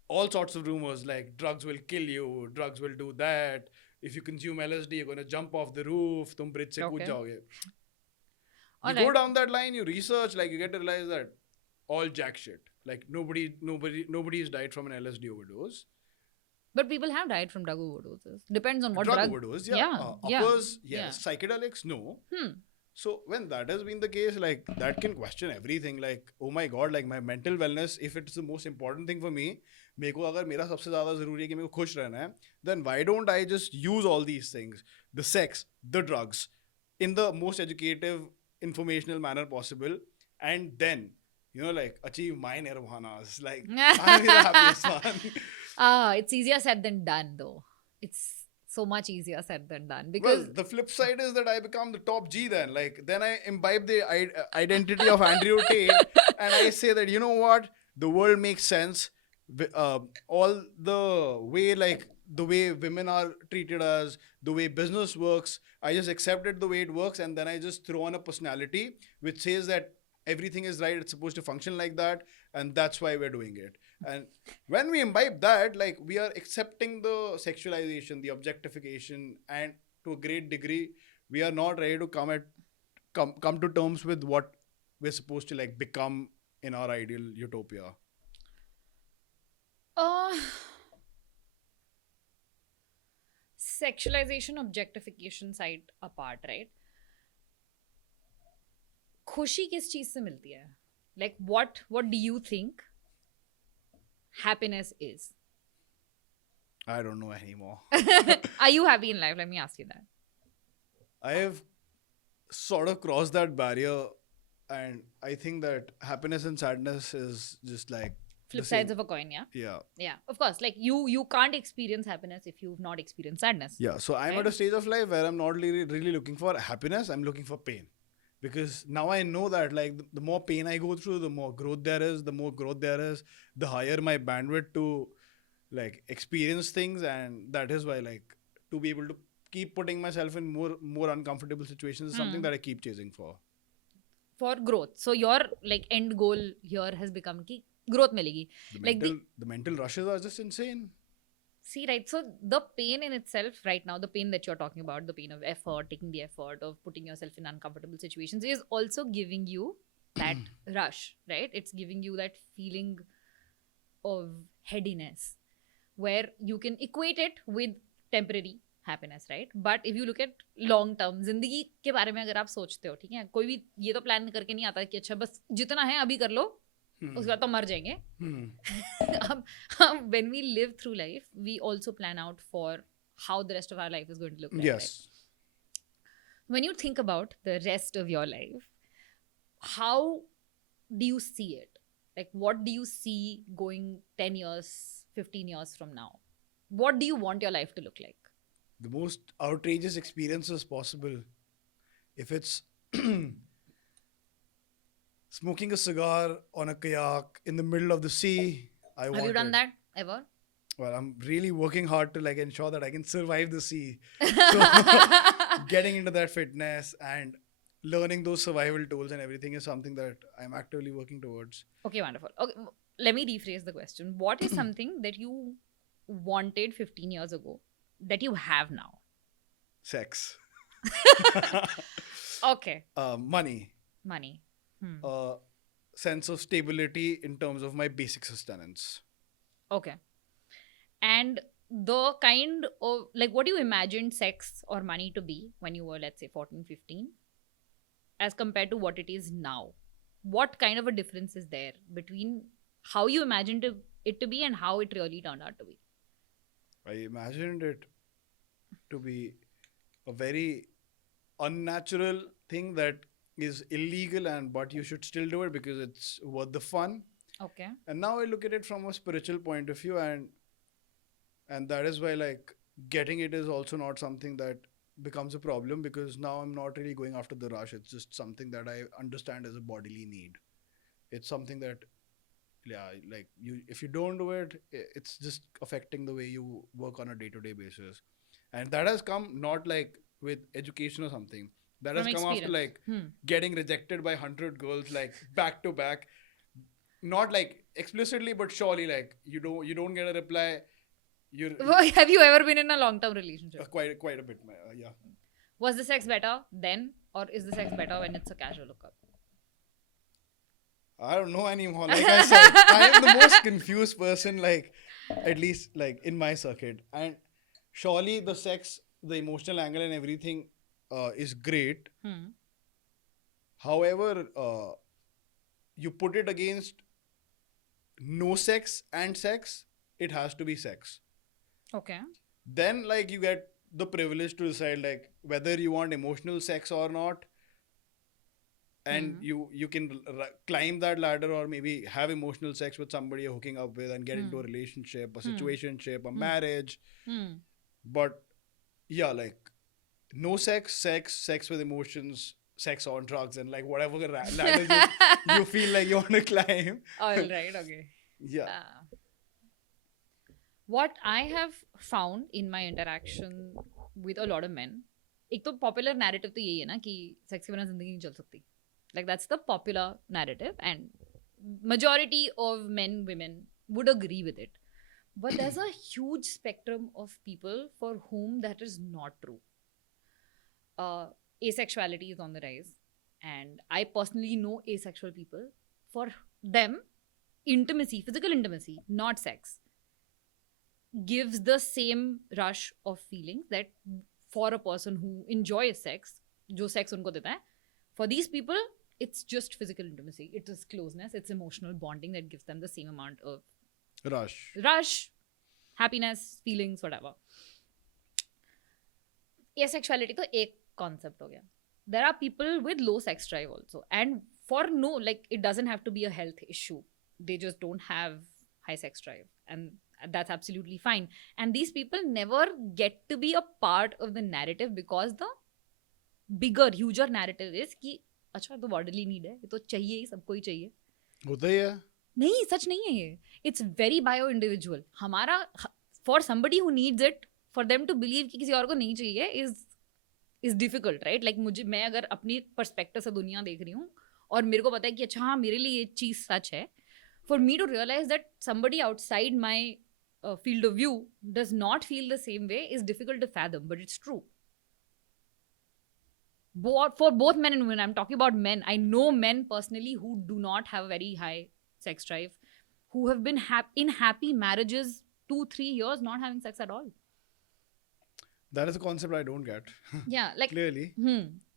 all sorts of rumors like drugs will kill you, drugs will do that. If you consume LSD, you're going to jump off the roof, tum bridge se kood jaoge. You go down that line, you research, like you get to realize that all jack shit. Like nobody's died from an LSD overdose. But people have died from drug overdoses. Depends on what drug. Drug overdose, yeah. Uppers, yes. Psychedelics, no. So when that has been the case, like that can question everything. Like, oh my god, like my mental wellness, if it's the most important thing for me, मेरे को अगर मेरा सबसे ज़्यादा ज़रूरी है कि मेरे को खुश रहना है, then why don't I just use all these things, the sex, the drugs, in the most educative, informational manner possible, and then, like achieve my nirvanas. Like, I'll be the happiest one. It's easier said than done though. It's so much easier said than done, because the flip side is that I become the top G then. Like then I imbibe the identity of Andrew Tate and I say that, you know what, the world makes sense. All the way women are treated as, the way business works, I just accept it the way it works, and then I just throw on a personality which says that everything is right, it's supposed to function like that, and that's why we're doing it. And when we imbibe that, like we are accepting the sexualization, the objectification, and to a great degree, we are not ready to come to terms with what we're supposed to like become in our ideal utopia. Sexualization, objectification side apart, right? खुशी किस चीज से मिलती है? Like what do you think happiness is? I don't know anymore. Are you happy in life? Let me ask you that. I have sort of crossed that barrier, and I think that happiness and sadness is just like flip sides of a coin, yeah? Yeah, of course. Like you can't experience happiness if you've not experienced sadness. Yeah, so I'm at a stage of life where I'm not really looking for happiness, I'm looking for pain. Because now I know that like the more pain I go through, the more growth there is. The more growth there is, the higher my bandwidth to like experience things, and that is why like to be able to keep putting myself in more uncomfortable situations is something that I keep chasing for. For growth. So your like end goal here has become ki growth milegi. The Like mental rushes are just insane. see, right? So the pain in itself, right now, the pain that you're talking about, the pain of effort, taking the effort of putting yourself in uncomfortable situations, is also giving you that rush, right? It's giving you that feeling of headiness where you can equate it with temporary happiness, right? But if you look at long term, जिंदगी के बारे में अगर आप सोचते हो, ठीक है, कोई भी ये तो प्लान करके नहीं आता कि अच्छा बस जितना है अभी कर लो, उसके बाद तो मर जाएंगे. When we live through life, we also plan out for how the rest of our life is going to look like. Yes. Right? When you think about the rest of your life, how do you see it? Like, what do you see going 10 years, 15 years from now? What do you want your life to look like? The most outrageous experiences possible. If it's smoking a cigar on a kayak in the middle of the sea, I want Have you done it. that ever? Well, I'm really working hard to like ensure that I can survive the sea. So getting into that fitness and learning those survival tools and everything is something that I'm actively working towards. Okay, wonderful. Okay, let me rephrase the question. What is something that you wanted 15 years ago that you have now? Sex, Okay, money, money. sense of stability in terms of my basic sustenance. Okay. And the kind of, like, what you imagined sex or money to be when you were, let's say, 14, 15, as compared to what it is now? What kind of a difference is there between how you imagined it to be and how it really turned out to be? I imagined it to be a very unnatural thing that is illegal, and but you should still do it because it's worth the fun. Okay. And now I look at it from a spiritual point of view, and that is why like getting it is also not something that becomes a problem, because now I'm not really going after the rush. It's just something that I understand as a bodily need. It's something that, yeah, like you, if you don't do it, it's just affecting the way you work on a day-to-day basis. And that has come not like with education or something. That From has come after experience. like getting rejected by 100 girls like back to back. Not like explicitly, but surely like you don't get a reply. You're Have you ever been in a long term relationship? quite a bit, yeah. Was the sex better then, or is the sex better when it's a casual hookup? I don't know anymore. Like I said, I am the most confused person, like at least like in my circuit. And surely the sex, the emotional angle, and everything is great. However, you put it against no sex and sex, it has to be sex. Okay. Then like you get the privilege to decide like whether you want emotional sex or not, and you can climb that ladder, or maybe have emotional sex with somebody you're hooking up with and get into a relationship, a situationship, a marriage. But yeah, like no sex with emotions, sex on drugs, and like whatever ladders you feel like you want to climb. All right. Okay. Yeah. What I have found in my interaction with a lot of men, एक तो popular narrative तो यही है ना कि sex के बिना जिंदगी नहीं चल सकती. Like that's the popular narrative, and majority of men, women would agree with it. But there's a huge spectrum of people for whom that is not true. Asexuality is on the rise, and I personally know asexual people. For them, intimacy, physical intimacy, not sex, gives the same rush of feelings that for a person who enjoys sex, जो sex उनको देता है, for these people, it's just physical intimacy. It is closeness, it's emotional bonding that gives them the same amount of rush, happiness, feelings, whatever. Asexuality तो एक concept हो गया. There are people with low sex drive also, and for no, like it doesn't have to be a health issue. They just don't have high sex drive, and that's absolutely fine. And these people never get to be a part of the narrative because the bigger, huger narrative is कि अच्छा तो bodily need है, ये तो चाहिए ही, सबको ही चाहिए. होता ही है. नहीं, सच नहीं है ये. It's very bio individual. हमारा, for somebody who needs it, for them to believe कि किसी और को नहीं चाहिए is difficult, right? Like मैं अगर अपनी perspective से दुनिया देख रही हूँ और मेरे को पता है कि अच्छा हाँ मेरे लिए ये चीज़ सच है, for me to realize that somebody outside my field of view does not feel the same way is difficult to fathom, but it's true. For both men and women, I'm talking about men. I know men personally who do not have a very high sex drive, who have been in happy marriages 2-3 years not having sex at all. That is a concept I don't get. Yeah, like Clearly,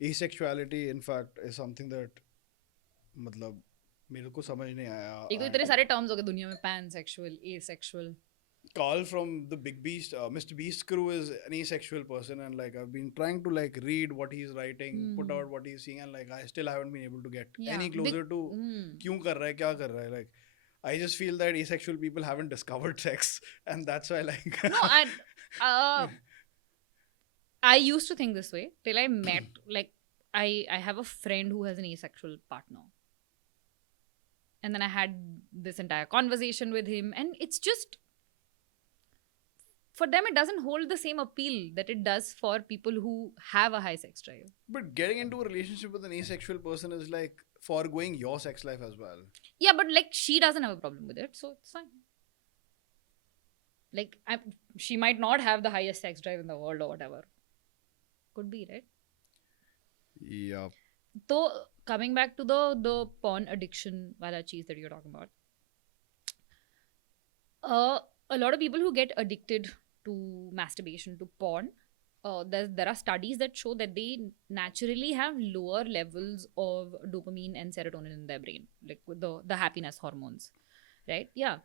asexuality, in fact, is something that मतलब मेरे को समझ नहीं आया. एक तो इतने सारे terms हो गए दुनिया में, pansexual, asexual. Carl from the Big Beast, Mr. Beast crew is an asexual person, and like I've been trying to like read what he's writing, put out what he's seeing, and like I still haven't been able to get any closer to क्यों कर रहा है, क्या कर रहा है. Like I just feel that asexual people haven't discovered sex, and that's why like No, I used to think this way till I met, like I have a friend who has an asexual partner. And then I had this entire conversation with him, and it's just, for them it doesn't hold the same appeal that it does for people who have a high sex drive. But getting into a relationship with an asexual person is like foregoing your sex life as well. Yeah, but like she doesn't have a problem with it, so it's fine. Like she might not have the highest sex drive in the world or whatever. Could be, right? Yeah. So coming back to the porn addiction wala cheese that you're talking about, a lot of people who get addicted to masturbation, to porn, there are studies that show that they naturally have lower levels of dopamine and serotonin in their brain, like with the happiness hormones, right? Yeah.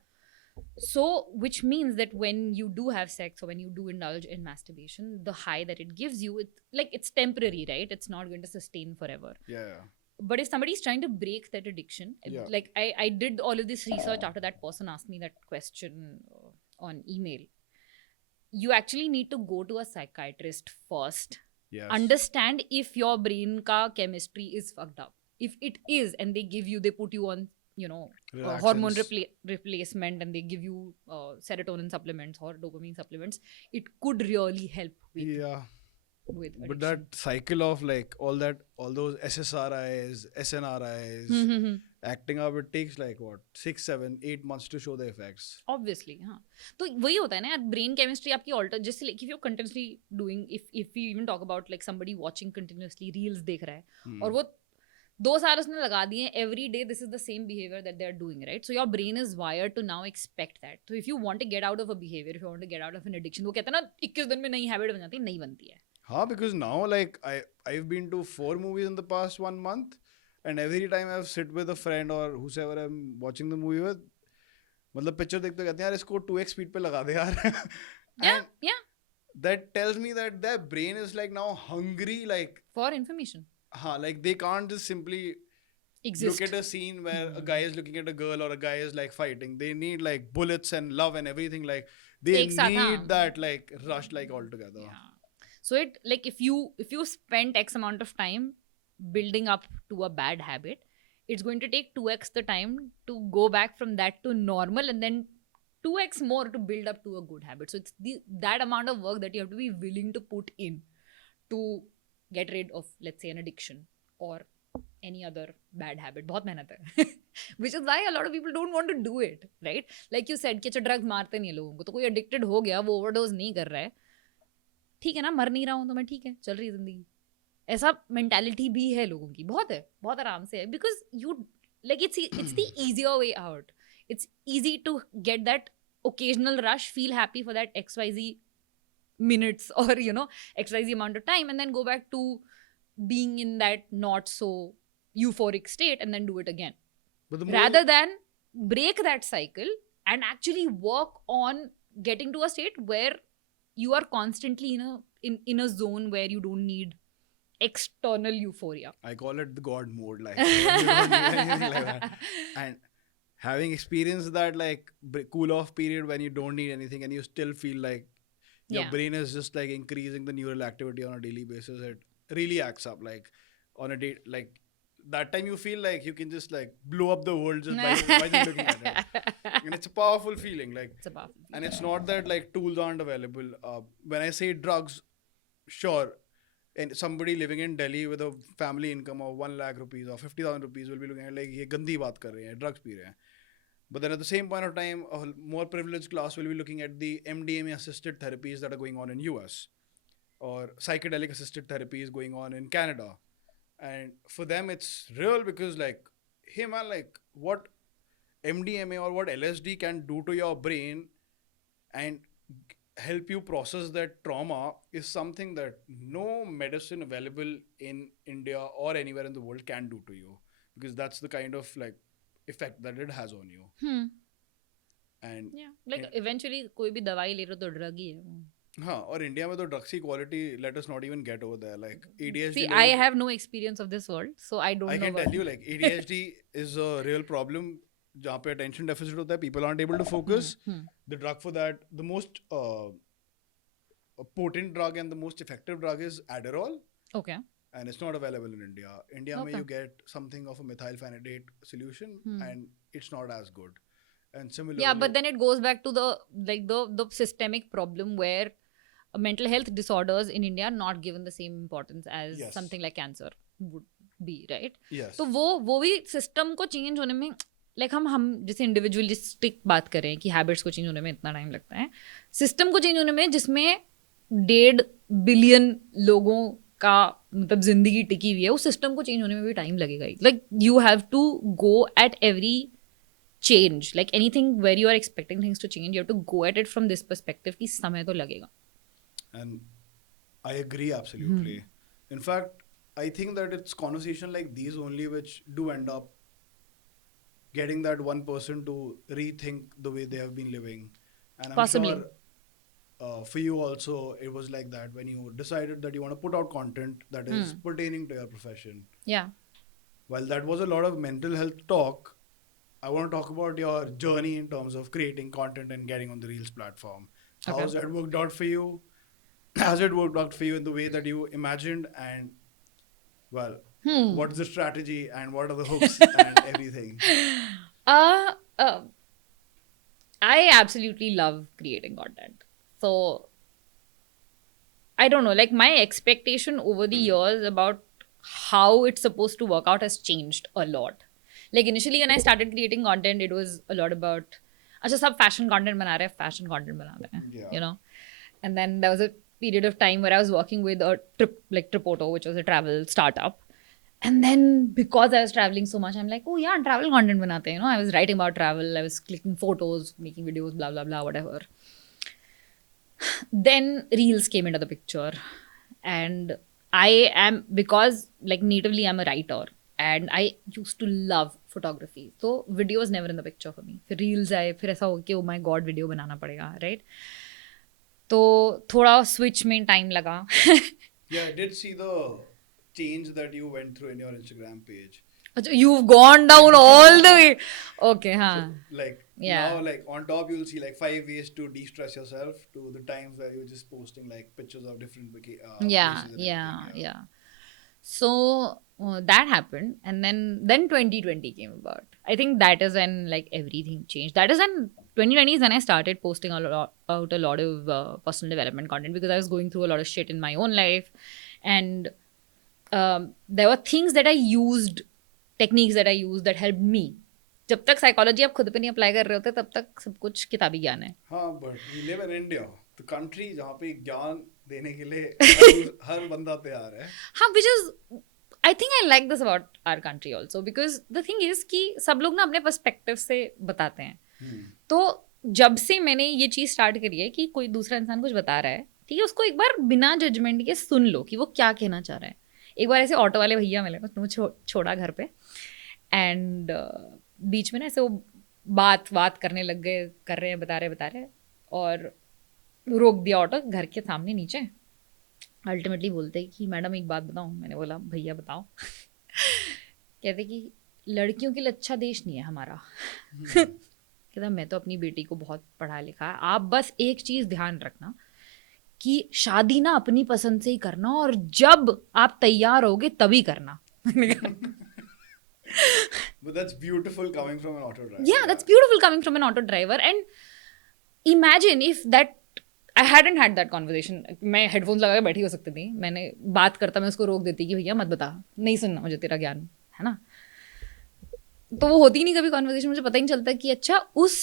So which means that when you do have sex or when you do indulge in masturbation, the high that it gives you, it's temporary, right? It's not going to sustain forever. Yeah. But if somebody is trying to break that addiction, like I did all of this research after that person asked me that question on email. You actually need to go to a psychiatrist first. Yes. Understand if your brain ka chemistry is fucked up. If it is, and they put you on, hormone replacement, and they give you serotonin supplements or dopamine supplements, it could really help with addiction. But that cycle of like all those SSRIs, SNRIs, acting up, it takes like what 6, 7, 8 months to show the effects. Obviously, हाँ. तो वही होता है ना यार, brain chemistry आपकी alter, just like if you're continuously doing, if we even talk about like somebody watching continuously reels देख रहा है और वो 2 साल उसने लगा दिए, every day this is the same behavior that they're doing, right? So your brain is wired to now expect that. So if you want to get out of a behavior, if you want to get out of an addiction, वो कहते हैं ना 21 दिन में नई habit बन जाती है, नहीं बनती है. हाँ, because now like I've been to 4 movies in the past 1 month, and every time I've sit with a friend or whoever I'm watching the movie with, मतलब picture देखते कहते हैं यार इसको 2x speed पे लगा दे यार. Yeah. That tells me that their brain is like now hungry, like for information. Like they can't just simply exist. Look at a scene where a guy is looking at a girl or a guy is like fighting. They need like bullets and love and everything. Like they need that like rush like altogether. Yeah. So it like if you spend X amount of time building up to a bad habit, it's going to take 2x the time to go back from that to normal, and then 2x more to build up to a good habit. So it's that amount of work that you have to be willing to put in to get rid of, let's say, an addiction or any other bad habit. बहुत मेहनत है. Which is why a lot of people don't want to do it, right? Like you said कि अच्छा drugs मारते नहीं लोगों को, तो कोई addicted हो गया, वो overdose नहीं कर रहा है, ठीक है ना, मर नहीं रहा हूँ तो मैं ठीक है, चल रही है जिंदगी. ऐसा मेंटालिटी भी है लोगों की, बहुत आराम से है, because you like it's the easier way out. It's easy to get that occasional rush, feel happy for that XYZ minutes or XYZ amount of time, and then go back to being in that not so euphoric state and then do it again, rather than break that cycle and actually work on getting to a state where you are constantly in a zone where you don't need external euphoria. I call it the God mode, like you don't need anything like that. And having experienced that like cool off period when you don't need anything and you still feel like your brain is just like increasing the neural activity on a daily basis, it really acts up. Like on a day, like that time you feel like you can just like blow up the world just by just looking at it. And it's a powerful feeling, like, It's a powerful and it's not that like tools aren't available. When I say drugs, sure, and somebody living in Delhi with a family income of 1 lakh rupees or 50,000 rupees will be looking at like ये गंदी बात कर रहे हैं, drugs P रहे हैं. But then at the same point of time, a more privileged class will be looking at the MDMA assisted therapies that are going on in US, or psychedelic assisted therapies going on in Canada. And for them, it's real because, like, hey man, like, what MDMA or what LSD can do to your brain and help you process that trauma is something that no medicine available in India or anywhere in the world can do to you, because that's the kind of like effect that it has on you. And Yeah, like eventually कोई भी दवाई ले रहे हो तो drug ही है. हाँ, और इंडिया में तो ड्रग्स की quality let us not even get over there, like ADHD. See, I have no experience of this world, so I don't I know can about tell you, like, ADHD is a real problem जहाँ पे attention deficit होता है, people aren't able to focus. The drug for that, the most potent drug and the most effective drug is Adderall, Okay. and it's not available in India. India Okay. में you get something of a methylphenidate solution, and it's not as good. And similarly, Yeah, but then it goes back to the systemic problem where mental health disorders in India are not given the same importance as Yes. something like cancer would be, right? yes, तो वो भी system को change होने में, like हम जैसे individualistic बात करें कि हैबिट्स को चेंज होने में इतना टाइम लगता है, सिस्टम को चेंज होने में जिसमें 1.5 बिलियन लोगों का मतलब जिंदगी टिकी हुई है, उस सिस्टम को चेंज होने में भी टाइम लगेगा ही. Like you have to go at every change, like anything where you are expecting things to change, you have to go at it from this perspective कि समय तो लगेगा. and I agree absolutely. In fact, I think that it's conversation like these only which do end up getting that one person to rethink the way they have been living. And I'm Possibly. sure for you also it was like that when you decided that you want to put out content that is pertaining to your profession. Yeah. While that was a lot of mental health talk, I want to talk about your journey in terms of creating content and getting on the Reels platform. How Okay. has that worked out for you? Has it worked out for you in the way that you imagined? And, well, what's the strategy and what are the hooks and everything? I absolutely love creating content. So I don't know, like my expectation over the years about how it's supposed to work out has changed a lot. Like initially when I started creating content, it was a lot about, अच्छा सब fashion content बना रहे हैं, fashion content बनाते हैं, Yeah. you know. And then there was a period of time where I was working with a Tripoto, which was a travel startup. And then because I was traveling so much, I'm like, oh yeah, travel content बनाते हैं, you know. I was writing about travel, I was clicking photos, making videos, blah blah blah, whatever. Then Reels came into the picture, and I am, because like natively I'm a writer and I used to love photography, so video was never in the picture for me. फिर Reels आए, फिर ऐसा हो कि oh my god video बनाना पड़ेगा, right? तो थोड़ा switch में time लगा. Yeah, I did see the change that you went through in your Instagram page. अच्छा, you've gone down all the way. Okay, हाँ. Like, Yeah. now, like, on top you'll see like 5 ways to de-stress yourself, to the times where you're just posting like pictures of different Yeah, places and yeah, everything, yeah. So that happened, and then 2020 came about. I think that is when like everything changed. That is when 2020 is when I started posting a lot of personal development content, because I was going through a lot of shit in my own life, and there were things that I used, techniques that I used that helped me. जब तक psychology आप खुद पे नहीं apply कर रहे होते तब तक सब कुछ किताबी ज्ञान है. हाँ, but we live in India, the country जहाँ पे ज्ञान देने के लिए हर बंदा तैयार है. हाँ, which is, I think I like this about our country also, because the thing is कि सब लोग ना अपने पर्सपेक्टिव से बताते हैं. तो जब से मैंने ये चीज़ स्टार्ट करी है कि कोई दूसरा इंसान कुछ बता रहा है, ठीक है, उसको एक बार बिना जजमेंट के सुन लो कि वो क्या कहना चाह रहा है. एक बार ऐसे ऑटो वाले भैया मिले, उसने छोड़ा घर पे, एंड बीच में ना ऐसे वो बात करने लग गए, कर रहे हैं, बता रहे, और रोक दिया ऑटो घर के सामने नीचे. अल्टीमेटली बोलते कि मैडम एक बात बताऊं. मैंने बोला भैया बताओ. कहते कि लड़कियों के लिए अच्छा देश नहीं है हमारा. कहता मैं तो अपनी बेटी को बहुत पढ़ा लिखा है, आप बस एक चीज़ ध्यान रखना कि शादी ना अपनी पसंद से ही करना, और जब आप तैयार होगे तभी करना. But that's beautiful coming from an auto driver. Yeah, that's beautiful coming from an auto driver. And imagine if that I hadn't had that conversation. मैं हेडफोन्स लगा के बैठी हो सकती थी, मैंने बात करता मैं उसको रोक देती कि भैया मत बता, नहीं सुनना मुझे तेरा ज्ञान, है ना. तो वो होती ही नहीं कभी कॉन्वर्जेशन, मुझे पता ही नहीं चलता कि अच्छा उस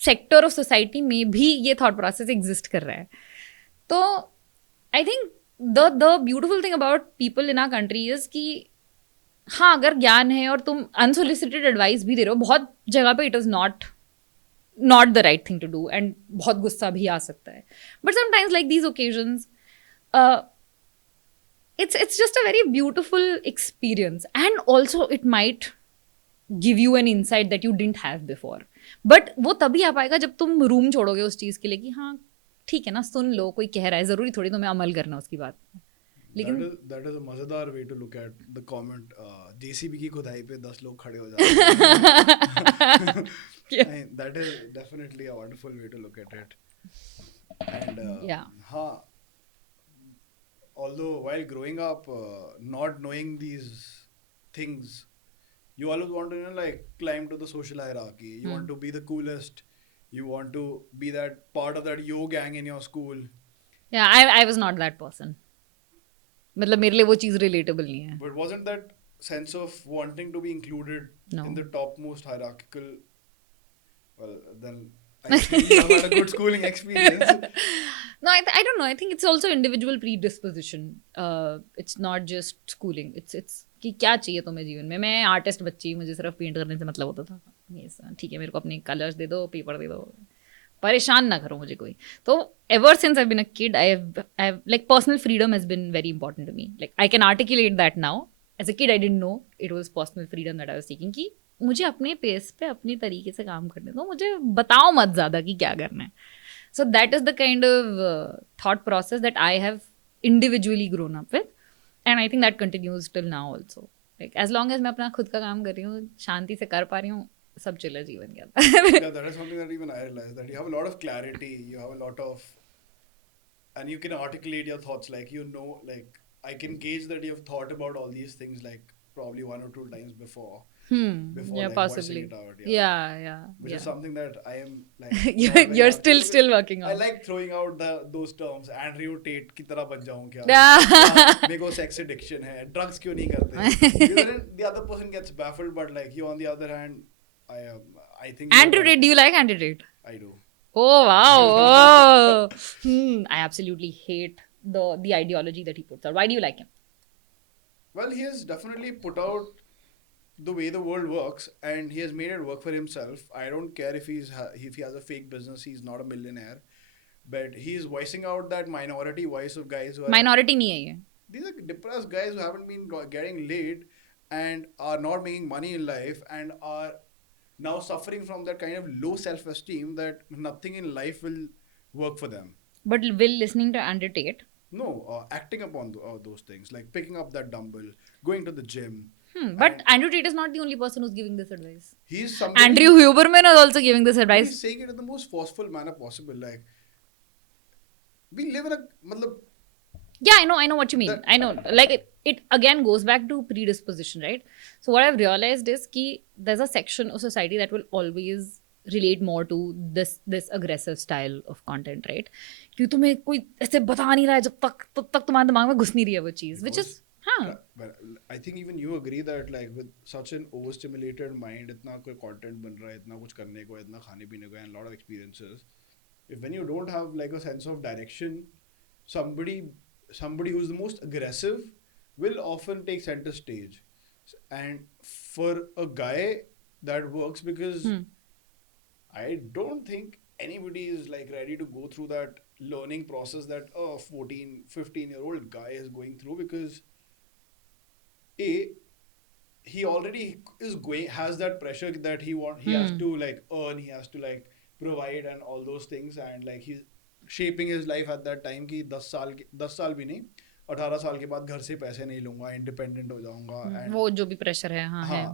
सेक्टर ऑफ सोसाइटी में भी ये थॉट प्रोसेस एग्जिस्ट कर रहा है. तो I think the beautiful thing about people in our country is कि हाँ अगर ज्ञान है और तुम अनसोलिसिटेड एडवाइस भी दे रहे हो, बहुत जगह पे it is not the right thing to do and बहुत गुस्सा भी आ सकता है. But sometimes like these occasions it's just a very beautiful experience, and also it might give you an insight that you didn't have before. But वो तभी आ पाएगा जब तुम रूम छोड़ोगे उस चीज़ के लिए कि हाँ ठीक है ना, सुन लो, कोई कह रहा है, ज़रूरी थोड़ी तुम्हें अमल करना उसकी बात. लेकिन that is a मजेदार way to look at the comment. JCB की खुदाई पे 10 लोग खड़े हो जाते हैं. That is definitely a wonderful way to look at it. And yeah, हाँ, although while growing up, not knowing these things, you always want to, like climb to the social hierarchy. You want to be the coolest. You want to be that part of that yo gang in your school. yeah, I was not that person. मतलब मेरे लिए वो चीज़ relatable नहीं है. But wasn't that sense of wanting to be included No. in the topmost hierarchical? Well, then I think you have had a good schooling experience. No, I don't know. I think it's also individual predisposition. It's not just schooling. It's कि क्या चाहिए तुम्हें जीवन में. मैं artist बच्ची, मुझे सिर्फ पेंट करने से मतलब होता था. Yes, ठीक है, मेरे को अपने कलर्स दे दो, पेपर दे दो, परेशान ना करो मुझे कोई. तो ever since I've been a kid, I've like personal freedom has been very important to me. Like I can articulate that now. As a kid, I didn't know it was personal freedom that I was seeking. कि मुझे अपने pace पे अपनी तरीके से काम करने दो, मुझे बताओ मत ज़्यादा कि क्या करना है. So that is the kind of thought process that I have individually grown up with, and I think that continues till now also. Like as long as मैं अपना खुद का काम कर रही हूँ, शांति से कर पा रही हूँ, सब चला जीवन के अंदर. Yeah, that is something that even I realized, that you have a lot of clarity, you have a lot of, and you can articulate your thoughts, like like I can gauge that you've thought about all these things like probably 1 or 2 times before Yeah, like possibly. voicing it out. Yeah. Which Yeah. is something that I am like You're still working on. I like throwing out those terms. Andrew Tate की तरह बन जाऊँ क्या? मेरे को sex addiction है, drugs क्यों नहीं करते? Because then the other person gets baffled, but like you on the other hand, I think Andrew Tate, do you like Andrew Tate? I do. Oh wow! Oh. I absolutely hate the ideology that he puts out. Why do you like him? Well, he has definitely put out the way the world works, and he has made it work for himself. I don't care if if he has a fake business. He's not a millionaire, but he's voicing out that minority voice of guys who are Minority नहीं है ये. These are depressed guys who haven't been getting laid and are not making money in life and are now suffering from that kind of low self-esteem that nothing in life will work for them. But will listening to Andrew Tate? No, acting upon those things, like picking up that dumbbell, going to the gym. But Andrew Tate is not the only person who's giving this advice. He's somebody, Andrew Huberman is also giving this advice. He's saying it in the most forceful manner possible. Like, we live in a... Matlab, yeah, I know what you mean. I know. Like, it again goes back to predisposition, right? So what I've realized is that there's a section of society that will always relate more to this aggressive style of content, right? कि तुम्हें कोई ऐसे बता नहीं रहा है जब तक तुम्हारे दिमाग में घुस नहीं रही है वो चीज़, which is but I think even you agree that like with such an overstimulated mind, इतना कोई content बन रहा है, इतना कुछ करने को, इतना खाने पीने को, and a lot of experiences. If when you don't have like a sense of direction, somebody who's the most aggressive will often take center stage. And for a guy that works because I don't think anybody is like ready to go through that learning process that a 14, 15-year-old guy is going through, because he already has that pressure that he has to like earn, he has to like provide and all those things, and like he's shaping his life at that time कि 10 साल भी नहीं, 18 साल के बाद घर से पैसे नहीं लूंगा, इंडिपेंडेंट हो जाऊंगा, and वो जो भी प्रेशर है है.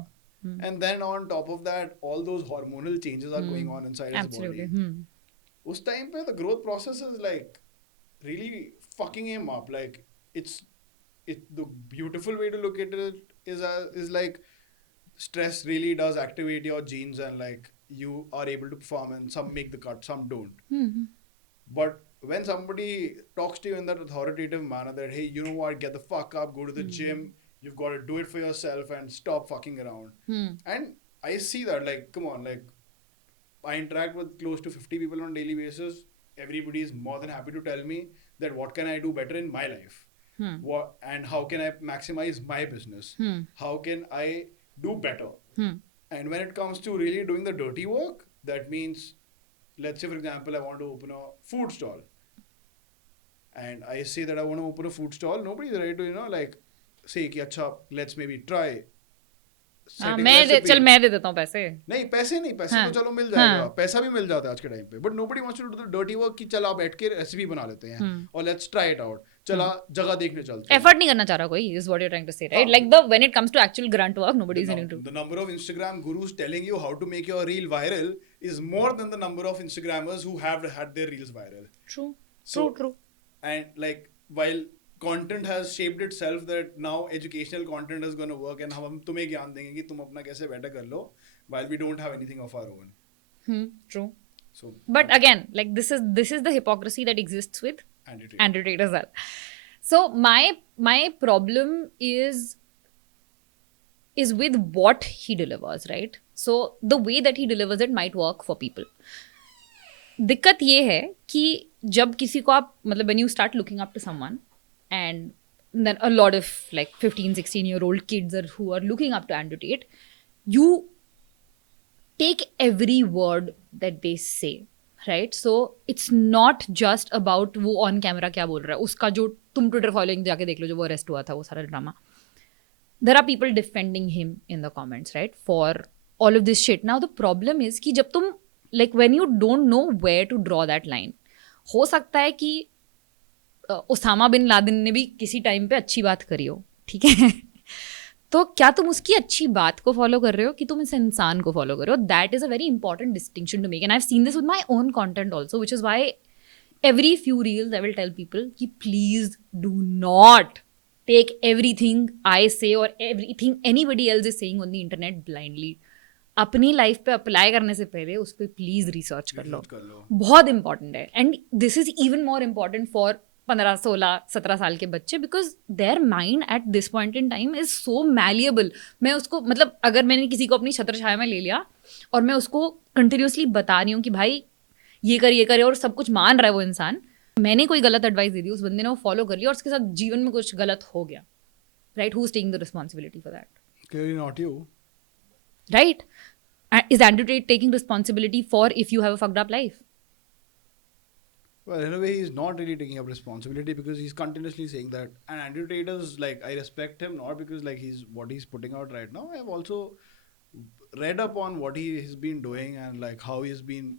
And then on top of that, all those hormonal changes are going on inside his body. Us time pe the growth process is like really fucking him up. Like it's the beautiful way to look at it is like stress really does activate your genes, and like you are able to perform, and some make the cut, some don't. Hmm. But when somebody talks to you in that authoritative manner that, hey, you know what, get the fuck up, go to the gym, you've got to do it for yourself and stop fucking around. And I see that, like, come on, like, I interact with close to 50 people on a daily basis. Everybody is more than happy to tell me that what can I do better in my life? What, and how can I maximize my business? How can I do better? And when it comes to really doing the dirty work, that means, let's say, for example, I want to open a food stall. And I say that I want to open a food stall. Nobody's ready to, like, say, कि अच्छा, let's maybe try setting recipe. चल मैं दे देता हूँ पैसे. नहीं, पैसे हाँ, तो चलो मिल जाएगा. हाँ. पैसा भी मिल जाता है आज के टाइम पे. But nobody wants to do the dirty work कि चल आप बैठ के रेसिपी बना लेते हैं और let's try it out. चला जगह देखने चलते हैं. Effort नहीं करना चाह रहा कोई, is what you're trying to say, right? Like when it comes to actual grunt work, nobody is willing to. The number of Instagram gurus telling you how to make your reel viral is more than the number of Instagrammers who have had their reels viral. True. So, True. And like, while content has shaped itself that now educational content is going to work and हम तुम्हें ज्ञान देंगे कि तुम अपना कैसे better कर लो, while we don't have anything of our own. True. So, but again, like this is the hypocrisy that exists with ADETE as well. So my problem is with what he delivers, right? So the way that he delivers it might work for people. दिक्कत ये है कि जब किसी को आप मतलब when you start looking up to someone and then a lot of like 15-16-year-old kids who are looking up to ADETE, you take every word that they say, right? So it's not just about वो on camera क्या बोल रहा है, उसका जो तुम Twitter following जाके देख लो जो वो arrest हुआ था वो सारा drama. There are people defending him in the comments, right? For all of this shit. Now the problem is कि जब तुम like when you don't know where to draw that line, हो सकता है कि ओसामा बिन लादेन ने भी किसी टाइम पे अच्छी बात करी हो, ठीक है? तो क्या तुम उसकी अच्छी बात को फॉलो कर रहे हो कि तुम इस इंसान को फॉलो कर रहे हो? That is a very important distinction to make and I have seen this with my own content also, which is why every few reels I will tell people कि please do not take everything I say or everything anybody else is saying on the internet blindly. अपनी life पे apply करने से पहले उस पर please research कर लो. बहुत इंपॉर्टेंट है. And this is even more important for 15, 16, 17 साल के बच्चे because their mind at this point in time is so malleable. मैं उसको मतलब अगर मैंने किसी को अपनी छत्र छाया में ले लिया और मैं उसको कंटिन्यूसली बता रही हूँ कि भाई ये करे और सब कुछ मान रहा है वो इंसान, मैंने कोई गलत एडवाइस दे दी, उस बंदे ने वो फॉलो कर लिया और उसके साथ जीवन में कुछ गलत हो गया, right? Who is taking the responsibility for that? Clearly not you. Right? Is ADETE taking responsibility for if you have a fucked up life? Well, in a way, he's not really taking up responsibility because he's continuously saying that. And ADETE is like, I respect him not because like what he's putting out right now. I've also read up on what he has been doing and like how he's been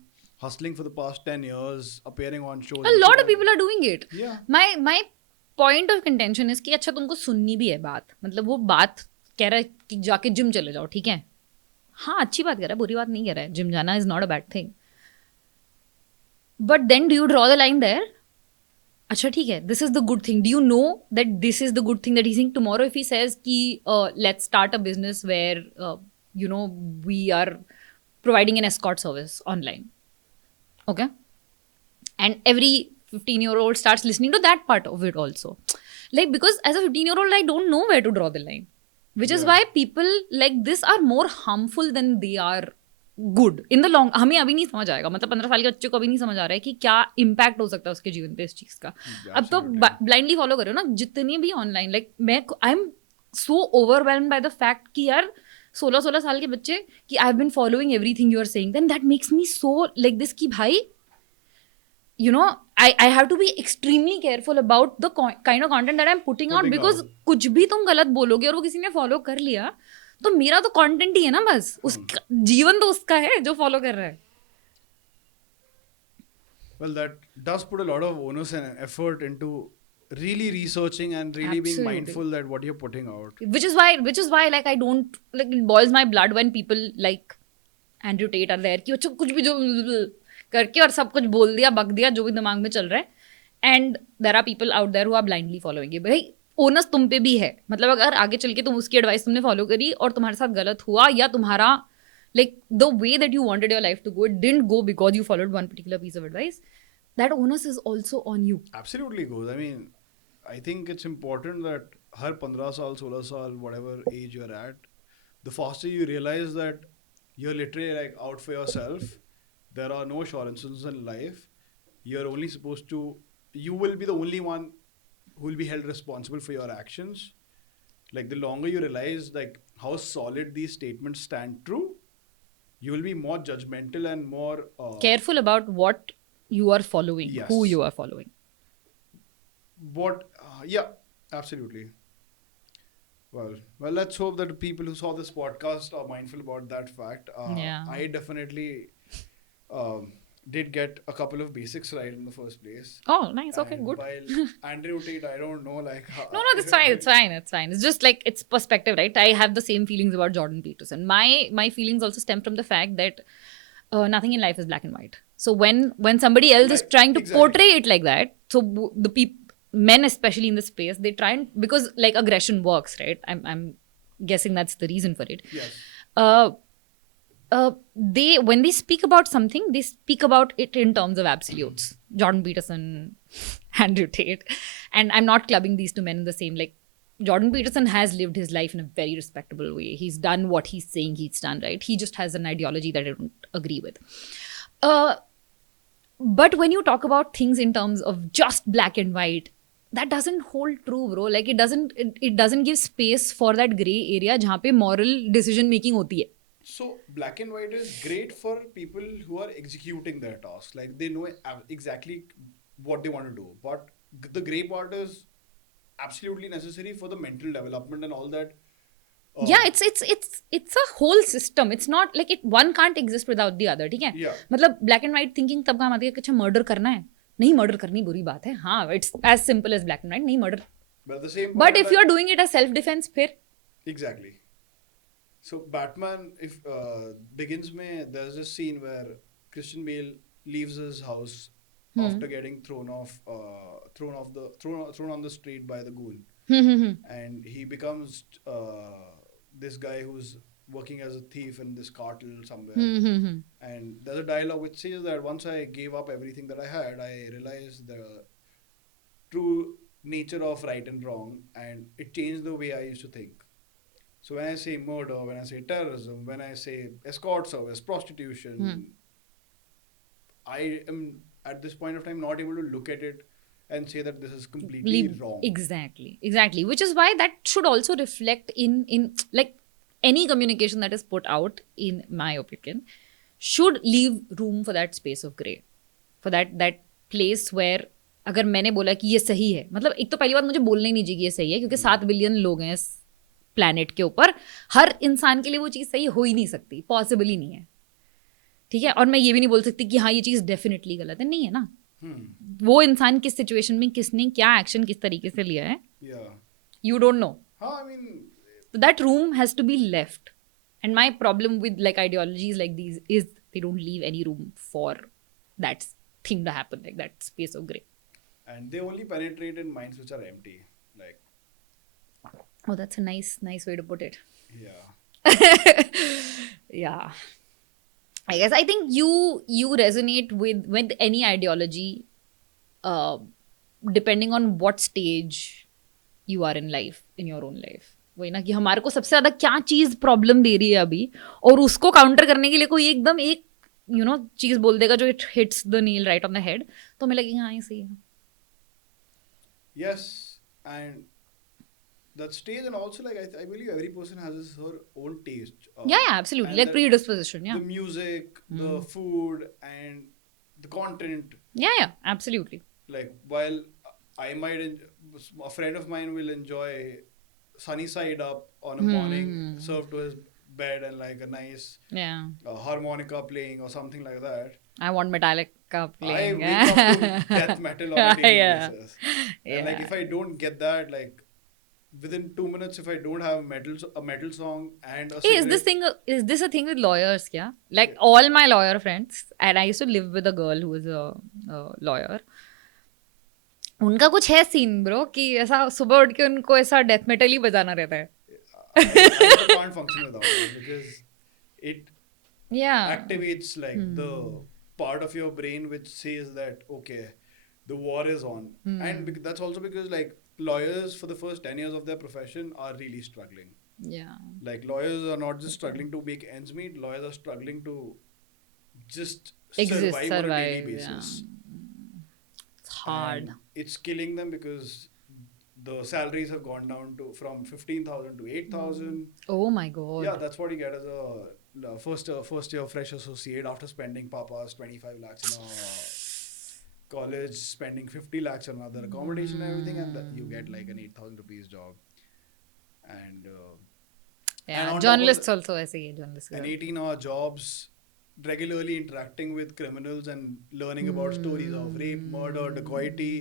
hustling for the past 10 years, appearing on shows. A lot of people are doing it. Yeah. My point of contention is कि अच्छा तुमको सुननी भी है बात, मतलब वो बात कह रहा है कि जाके जिम चले जाओ, ठीक है? हाँ, अच्छी बात कह रहा है, बुरी बात नहीं कह रहा है. जिम जाना is not a bad thing. But then do you draw the line there? अच्छा ठीक है, this is the good thing. Do you know that this is the good thing that he saying? Tomorrow if he says कि let's start a business where you know we are providing an escort service online, okay, and every 15-year-old starts listening to that part of it also, like because as a 15-year-old I don't know where to draw the line, which is why people like this are more harmful than they are good in the long. हमें अभी नहीं समझ आएगा, मतलब 15 साल के बच्चे को अभी नहीं समझ आ रहा है कि क्या इम्पैक्ट हो सकता है उसके जीवन पे इस चीज का. अब तो ब्लाइंडली फॉलो करो ना जितने भी ऑनलाइन. लाइक मैं I am so overwhelmed by the fact कि यार 16 साल के बच्चे कि I have been following everything you are saying, then that makes me so like this कि भाई you know I have to be extremely careful about the kind of content that I'm putting out because कुछ भी तुम गलत बोलोगे और वो किसी ने फॉलो कर लिया तो मेरा तो कंटेंट ही है ना, बस उसका जीवन तो उसका है जो फॉलो कर रहा है. Well, that does put a lot of onus and effort into really researching and really being mindful that what you're putting out, which is why like I don't like it boils my blood when people like ADETE are there कि अच्छा कुछ भी जो करके और सब कुछ बोल दिया, बक दिया जो भी दिमाग में चल रहा है. And there are people out there who are blindly following it. भाई ओनस तुम पे भी है. मतलब अगर आगे चल के तुम उसकी एडवाइस तुमने फॉलो करी और तुम्हारे साथ गलत हुआ, या तुम्हारा like the way that you wanted your life to go, it didn't go because you followed one particular piece of advice, that onus is also on you. Absolutely goes. I mean, I think it's important that हर 15 साल 16 साल whatever age you're at, the faster you realize that you're literally like out for yourself. There are no assurances in life. You're only supposed to. You will be the only one who will be held responsible for your actions. Like the longer you realize like how solid these statements stand true, you will be more judgmental and more Careful about what you are following, who yes. you are following. What yeah, absolutely. Well, let's hope that the people who saw this podcast are mindful about that fact. Yeah. I definitely did get a couple of basics right in the first place. Oh, nice. Okay, And good. while Andrew Tate, I don't know, like how, No, that's fine. It's fine. It's fine. It's just like it's perspective, right? I have the same feelings about Jordan Peterson. My feelings also stem from the fact that nothing in life is black and white. So when somebody else is Like, trying to exactly. portray it like that, so the men especially in this space, they try and, because like aggression works, right? I'm guessing that's the reason for it. Yes. They, when they speak about something, they speak about it in terms of absolutes. Jordan Peterson, Andrew Tate, and I'm not clubbing these two men in the same, like, Jordan Peterson has lived his life in a very respectable way. He's done what he's saying he's done, right? He just has an ideology that I don't agree with. But when you talk about things in terms of just black and white, that doesn't hold true, bro. Like it doesn't give space for that gray area जहाँ पे moral decision making होती है. So black and white is great for people who are executing their task. Like they know exactly what they want to do. But the gray part is absolutely necessary for the mental development and all that. Yeah, it's a whole system. It's not like it, one can't exist without the other. ठीक है? Yeah. मतलब black and white thinking तब काम आती है कि अच्छा murder करना है, नहीं murder करनी बुरी बात है. हाँ, it's as simple as black and white. नहीं murder. But at the same But point if you're doing it as self defense, फिर exactly. So Batman, if begins में, there's this scene where Christian Bale leaves his house after getting thrown on the street by the goon, and he becomes this guy who's working as a thief in this cartel somewhere. And there's a dialogue which says that once I gave up everything that I had, I realized the true nature of right and wrong, and it changed the way I used to think. So when I say murder, when I say terrorism, when I say escort service, prostitution, I am at this point of time not able to look at it and say that this is completely wrong. Exactly. Which is why that should also reflect in like any communication that is put out, in my opinion, should leave room for that space of gray, for that place where अगर मैंने बोला कि ये सही है, मतलब एक तो पहली बात मुझे बोलना ही नहीं चाहिए कि ये सही है, क्योंकि 7 बिलियन लोग हैं इस प्लैनेट के ऊपर, हर इंसान के लिए वो चीज़ सही हो ही नहीं सकती, पॉसिबल ही नहीं है. ठीक है, और मैं ये भी नहीं बोल सकती कि हाँ ये चीज़ डेफिनेटली गलत है, नहीं है ना. वो इंसान किस सिचुएशन में किसने क्या एक्शन किस तरीके से लिया है, you don't know. That room has to be left. And my problem with like ideologies like these is they don't leave any room for that thing to happen, like that space of gray. And they only penetrate in minds which are empty. Like, oh, that's a nice way to put it. Yeah. Yeah. I guess I think you resonate with any ideology, depending on what stage you are in life, in your own life. वही ना कि हमारे को सबसे ज़्यादा क्या चीज़ problem दे रही है अभी, और उसको काउंटर करने के लिए कोई एकदम एक चीज़ बोल देगा जो it hits the nail right on the head, तो हमें लगेगा हाँ ये सही है. Yes, and that stage, and also like I believe every person has her own taste. Yeah, absolutely. Like predisposition, yeah. The music, the food, and the content. Yeah, absolutely. Like while a friend of mine will enjoy Sunny Side Up on a morning, served to his bed, and like a nice harmonica playing or something like that. I want Metallica playing. I wake up to death metal on a daily basis. And like if I don't get that, like within 2 minutes, if I don't have a metal song and a cigarette, is this a thing with lawyers? Yeah, like all my lawyer friends, and I used to live with a girl who was a lawyer. उनका कुछ है scene bro कि ऐसा सुबह उठ के उनको ऐसा डेथ मेटल ही बजाना रहता है. I also can't function without it because it Yeah. activates like the part of your brain which says that okay, the war is on, and that's also because like lawyers for the first 10 years of their profession are really struggling. Yeah. Like lawyers are not just struggling to make ends meet, lawyers are struggling to just Exist, survive on a daily survive. Yeah. basis, It's hard. and it's killing them because the salaries have gone down to from 15,000 to 8,000. Oh my god. Yeah, that's what you get as a first year fresh associate after spending papa's 25 lakhs in a college, spending 50 lakhs on another accommodation and everything, and you get like an 8,000 rupees job. And Yeah, on top of journalists the- also ऐसे ही है, journalists and का. 18-hour jobs, regularly interacting with criminals and learning about stories of rape, murder, dacoity,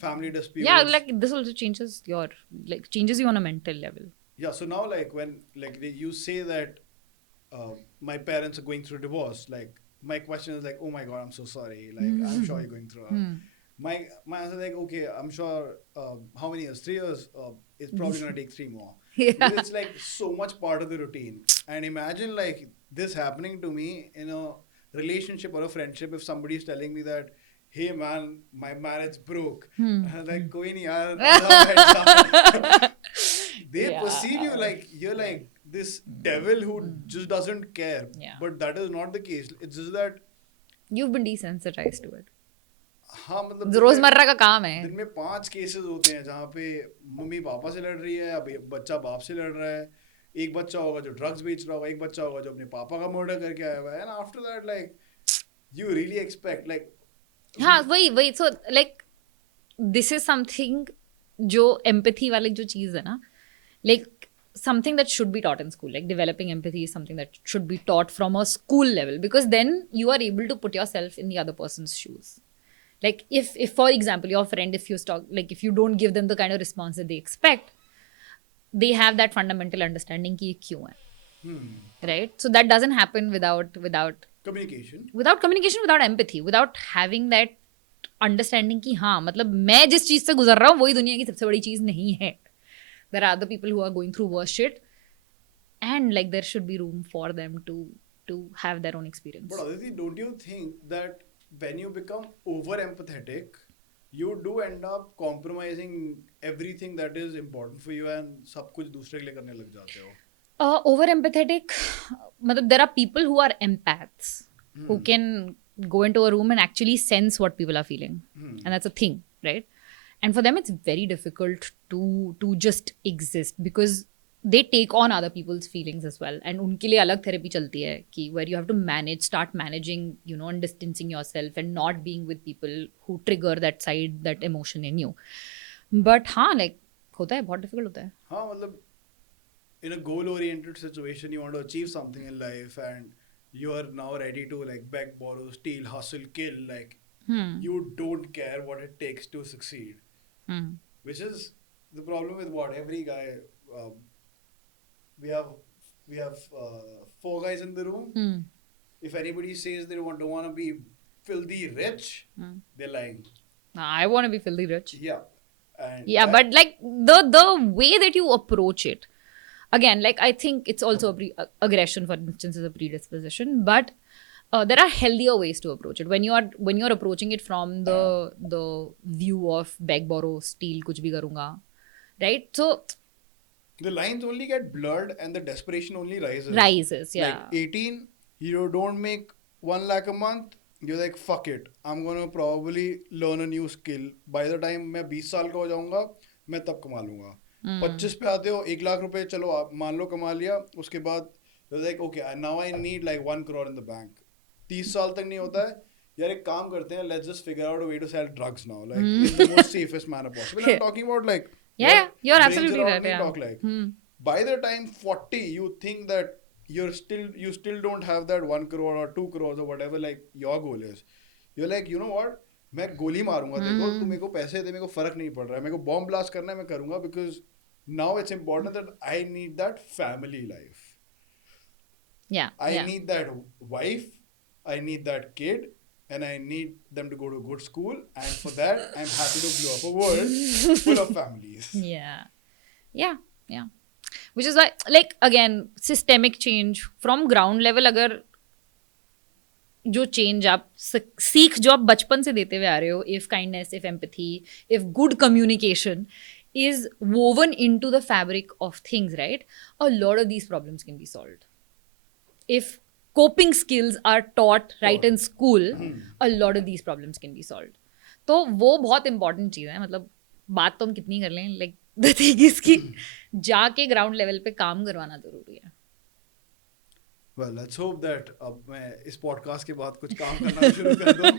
family disputes. Yeah, like this also changes you on a mental level. Yeah, so now like when like you say that my parents are going through divorce, like my question is like, oh my god, I'm so sorry, like I'm sure you're going through my answer is like, okay, I'm sure how many years, 3 years, it's probably gonna take 3 more. Yeah. Because it's like so much part of the routine. And imagine like this happening to me in a relationship or a friendship if somebody is telling me that, hey man, my marriage broke. And I'm like, koi nahi yaar, they Yeah. perceive you like you're like this devil who just doesn't care. Yeah. But that is not the case. It's just that You've been desensitized to it. हाँ मतलब जो रोजमर्रा का काम है. दिन में 5 cases होते हैं जहाँ पे मम्मी पापा से लड़ रही है, अब बच्चा बाप से लड़ रहा है, एक बच्चा होगा जो ड्रग्स बेच रहा होगा, एक बच्चा होगा जो अपने पापा का मर्डर करके आया हुआ है, and after that like you really expect like हाँ वही so like this is something जो empathy वाली जो चीज़ है ना, like something that should be taught in school, like developing empathy is something that should be taught from a school level, because then you are able to put yourself in the other person's shoes. Like if for example your friend, if you don't give them the kind of response that they expect, they have that fundamental understanding कि ये क्यों है, right? So that doesn't happen without communication, without empathy, without having that understanding कि हाँ मतलब मैं जिस चीज़ से गुजर रहा हूँ वही दुनिया की सबसे बड़ी चीज़ नहीं है. There are other people who are going through worse shit, and like there should be room for them to have their own experience. but Aditi, don't you think that when you become over empathetic, you do end up compromising everything that is important for you and सब कुछ दूसरे के लिए करने लग जाते हो? Over empathetic, मतलब there are people who are empaths who can go into a room and actually sense what people are feeling, and that's a thing, right? And for them it's very difficult to just exist because they take on other people's feelings as well, and उनके लिए अलग therapy चलती है कि where you have to start managing, and distancing yourself and not being with people who trigger that side, that emotion in you. But हाँ, like होता है, बहुत difficult होता है. हाँ मतलब in a goal oriented situation you want to achieve something in life and you are now ready to like beg, borrow, steal, hustle, kill, like you don't care what it takes to succeed, which is the problem with what every guy we have 4 guys in the room. If anybody says they don't want to be filthy rich, they're lying. I want to be filthy rich. Yeah. And Yeah, but like the way that you approach it, again, like I think it's also aggression, for instance, is a predisposition, but there are healthier ways to approach it. When you're approaching it from the view of beg, borrow, steal, kuch bhi karunga, right? So the lines only get blurred and the desperation only rises. Yeah. Like 18, you don't make 1 lakh a month, you're like, fuck it, I'm gonna probably learn a new skill. By the time मैं 20 साल का हो जाऊंगा, मैं तब कमा लूंगा. 25 पे आते हो, 1 लाख रुपए चलो आप मान लो कमा लिया, उसके बाद you're like, okay, now I need like 1 crore in the bank. 30 साल तक नहीं होता है, यार एक काम करते हैं, let's just figure out a way to sell drugs now, like in the most safest manner possible. I'm talking about like yeah, you're brains absolutely around right. me Yeah. talk like. By the time 40, you think that you still don't have that 1 crore or 2 crores or whatever like your goal is. You're like, you know what, मैं गोली मारूंगा, देखो तू मेरे को पैसे दे, मेरे को फर्क नहीं पड़ रहा है, मेरे को बॉम्ब ब्लास्ट करना है, मैं करूंगा, because now it's important that I need that family life. Yeah. I need that wife, I need that kid, and I need them to go to a good school. And for that, I'm happy to blow up a world full of families. Yeah. Yeah. Yeah. Which is why, like, again, systemic change from ground level, अगर जो change आप सीख जो आप बचपन से देते हुए आ रहे हो, if kindness, if empathy, if good communication is woven into the fabric of things, right? A lot of these problems can be solved. If coping skills are taught right in school, a lot of these problems can be solved. तो वो बहुत important चीज़ है. मतलब बात तो हम कितनी कर लें, like the thing is कि जाके ground level पे काम करवाना ज़रूरी है. Well, let's hope that अब मैं इस podcast के बाद कुछ काम करना शुरू कर दूँ.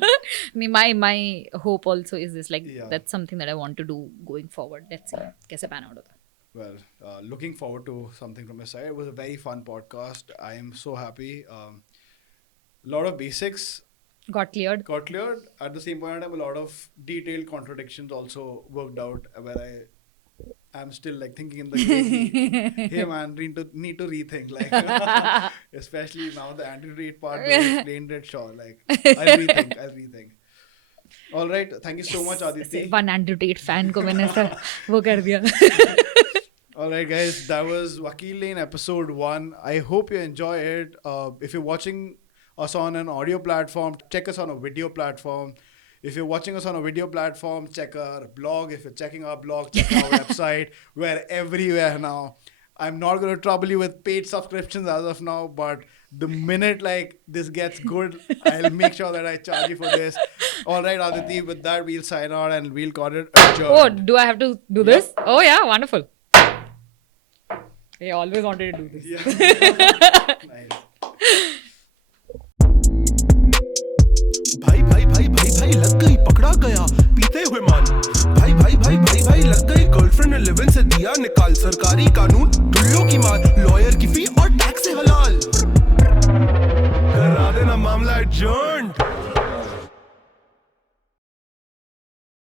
My hope also is this, like, Yeah. that's something that I want to do going forward. Let's see कैसे pan out होता है. Well, looking forward to something from your side. It was a very fun podcast. I am so happy. Lot of basics Got cleared. got cleared. At the same point in time, a lot of detailed contradictions also worked out where I'm still like thinking in the hey man, need to rethink, like especially now the anti-rate part where you explained it, sure, like I'll rethink. All right, thank you so much, Aditi. One Andrew fan को मैंने ऐसा वो कर दिया. All right, guys, that was Wakil Lane episode 1. I hope you enjoy it. If you're watching us on an audio platform, check us on a video platform. If you're watching us on a video platform, check our blog. If you're checking our blog, check our website. We're everywhere now. I'm not going to trouble you with paid subscriptions as of now, but the minute like this gets good, I'll make sure that I charge you for this. All right, Aditi, with that, we'll sign out and we'll call it adjourned. Oh, do I have to do this? Oh yeah, wonderful. I always wanted to do this. Yeah. Nice. भाई भाई भाई भाई भाई लग गई, पकड़ा गया पीते हुए माल. भाई भाई भाई भाई भाई लग गई, गर्लफ्रेंड ने लिव इन से दिया निकाल. सरकारी कानून टुल्लू की मार, लॉयर की फी और टैक्स से हलाल. करा देना मामला एडजर्न.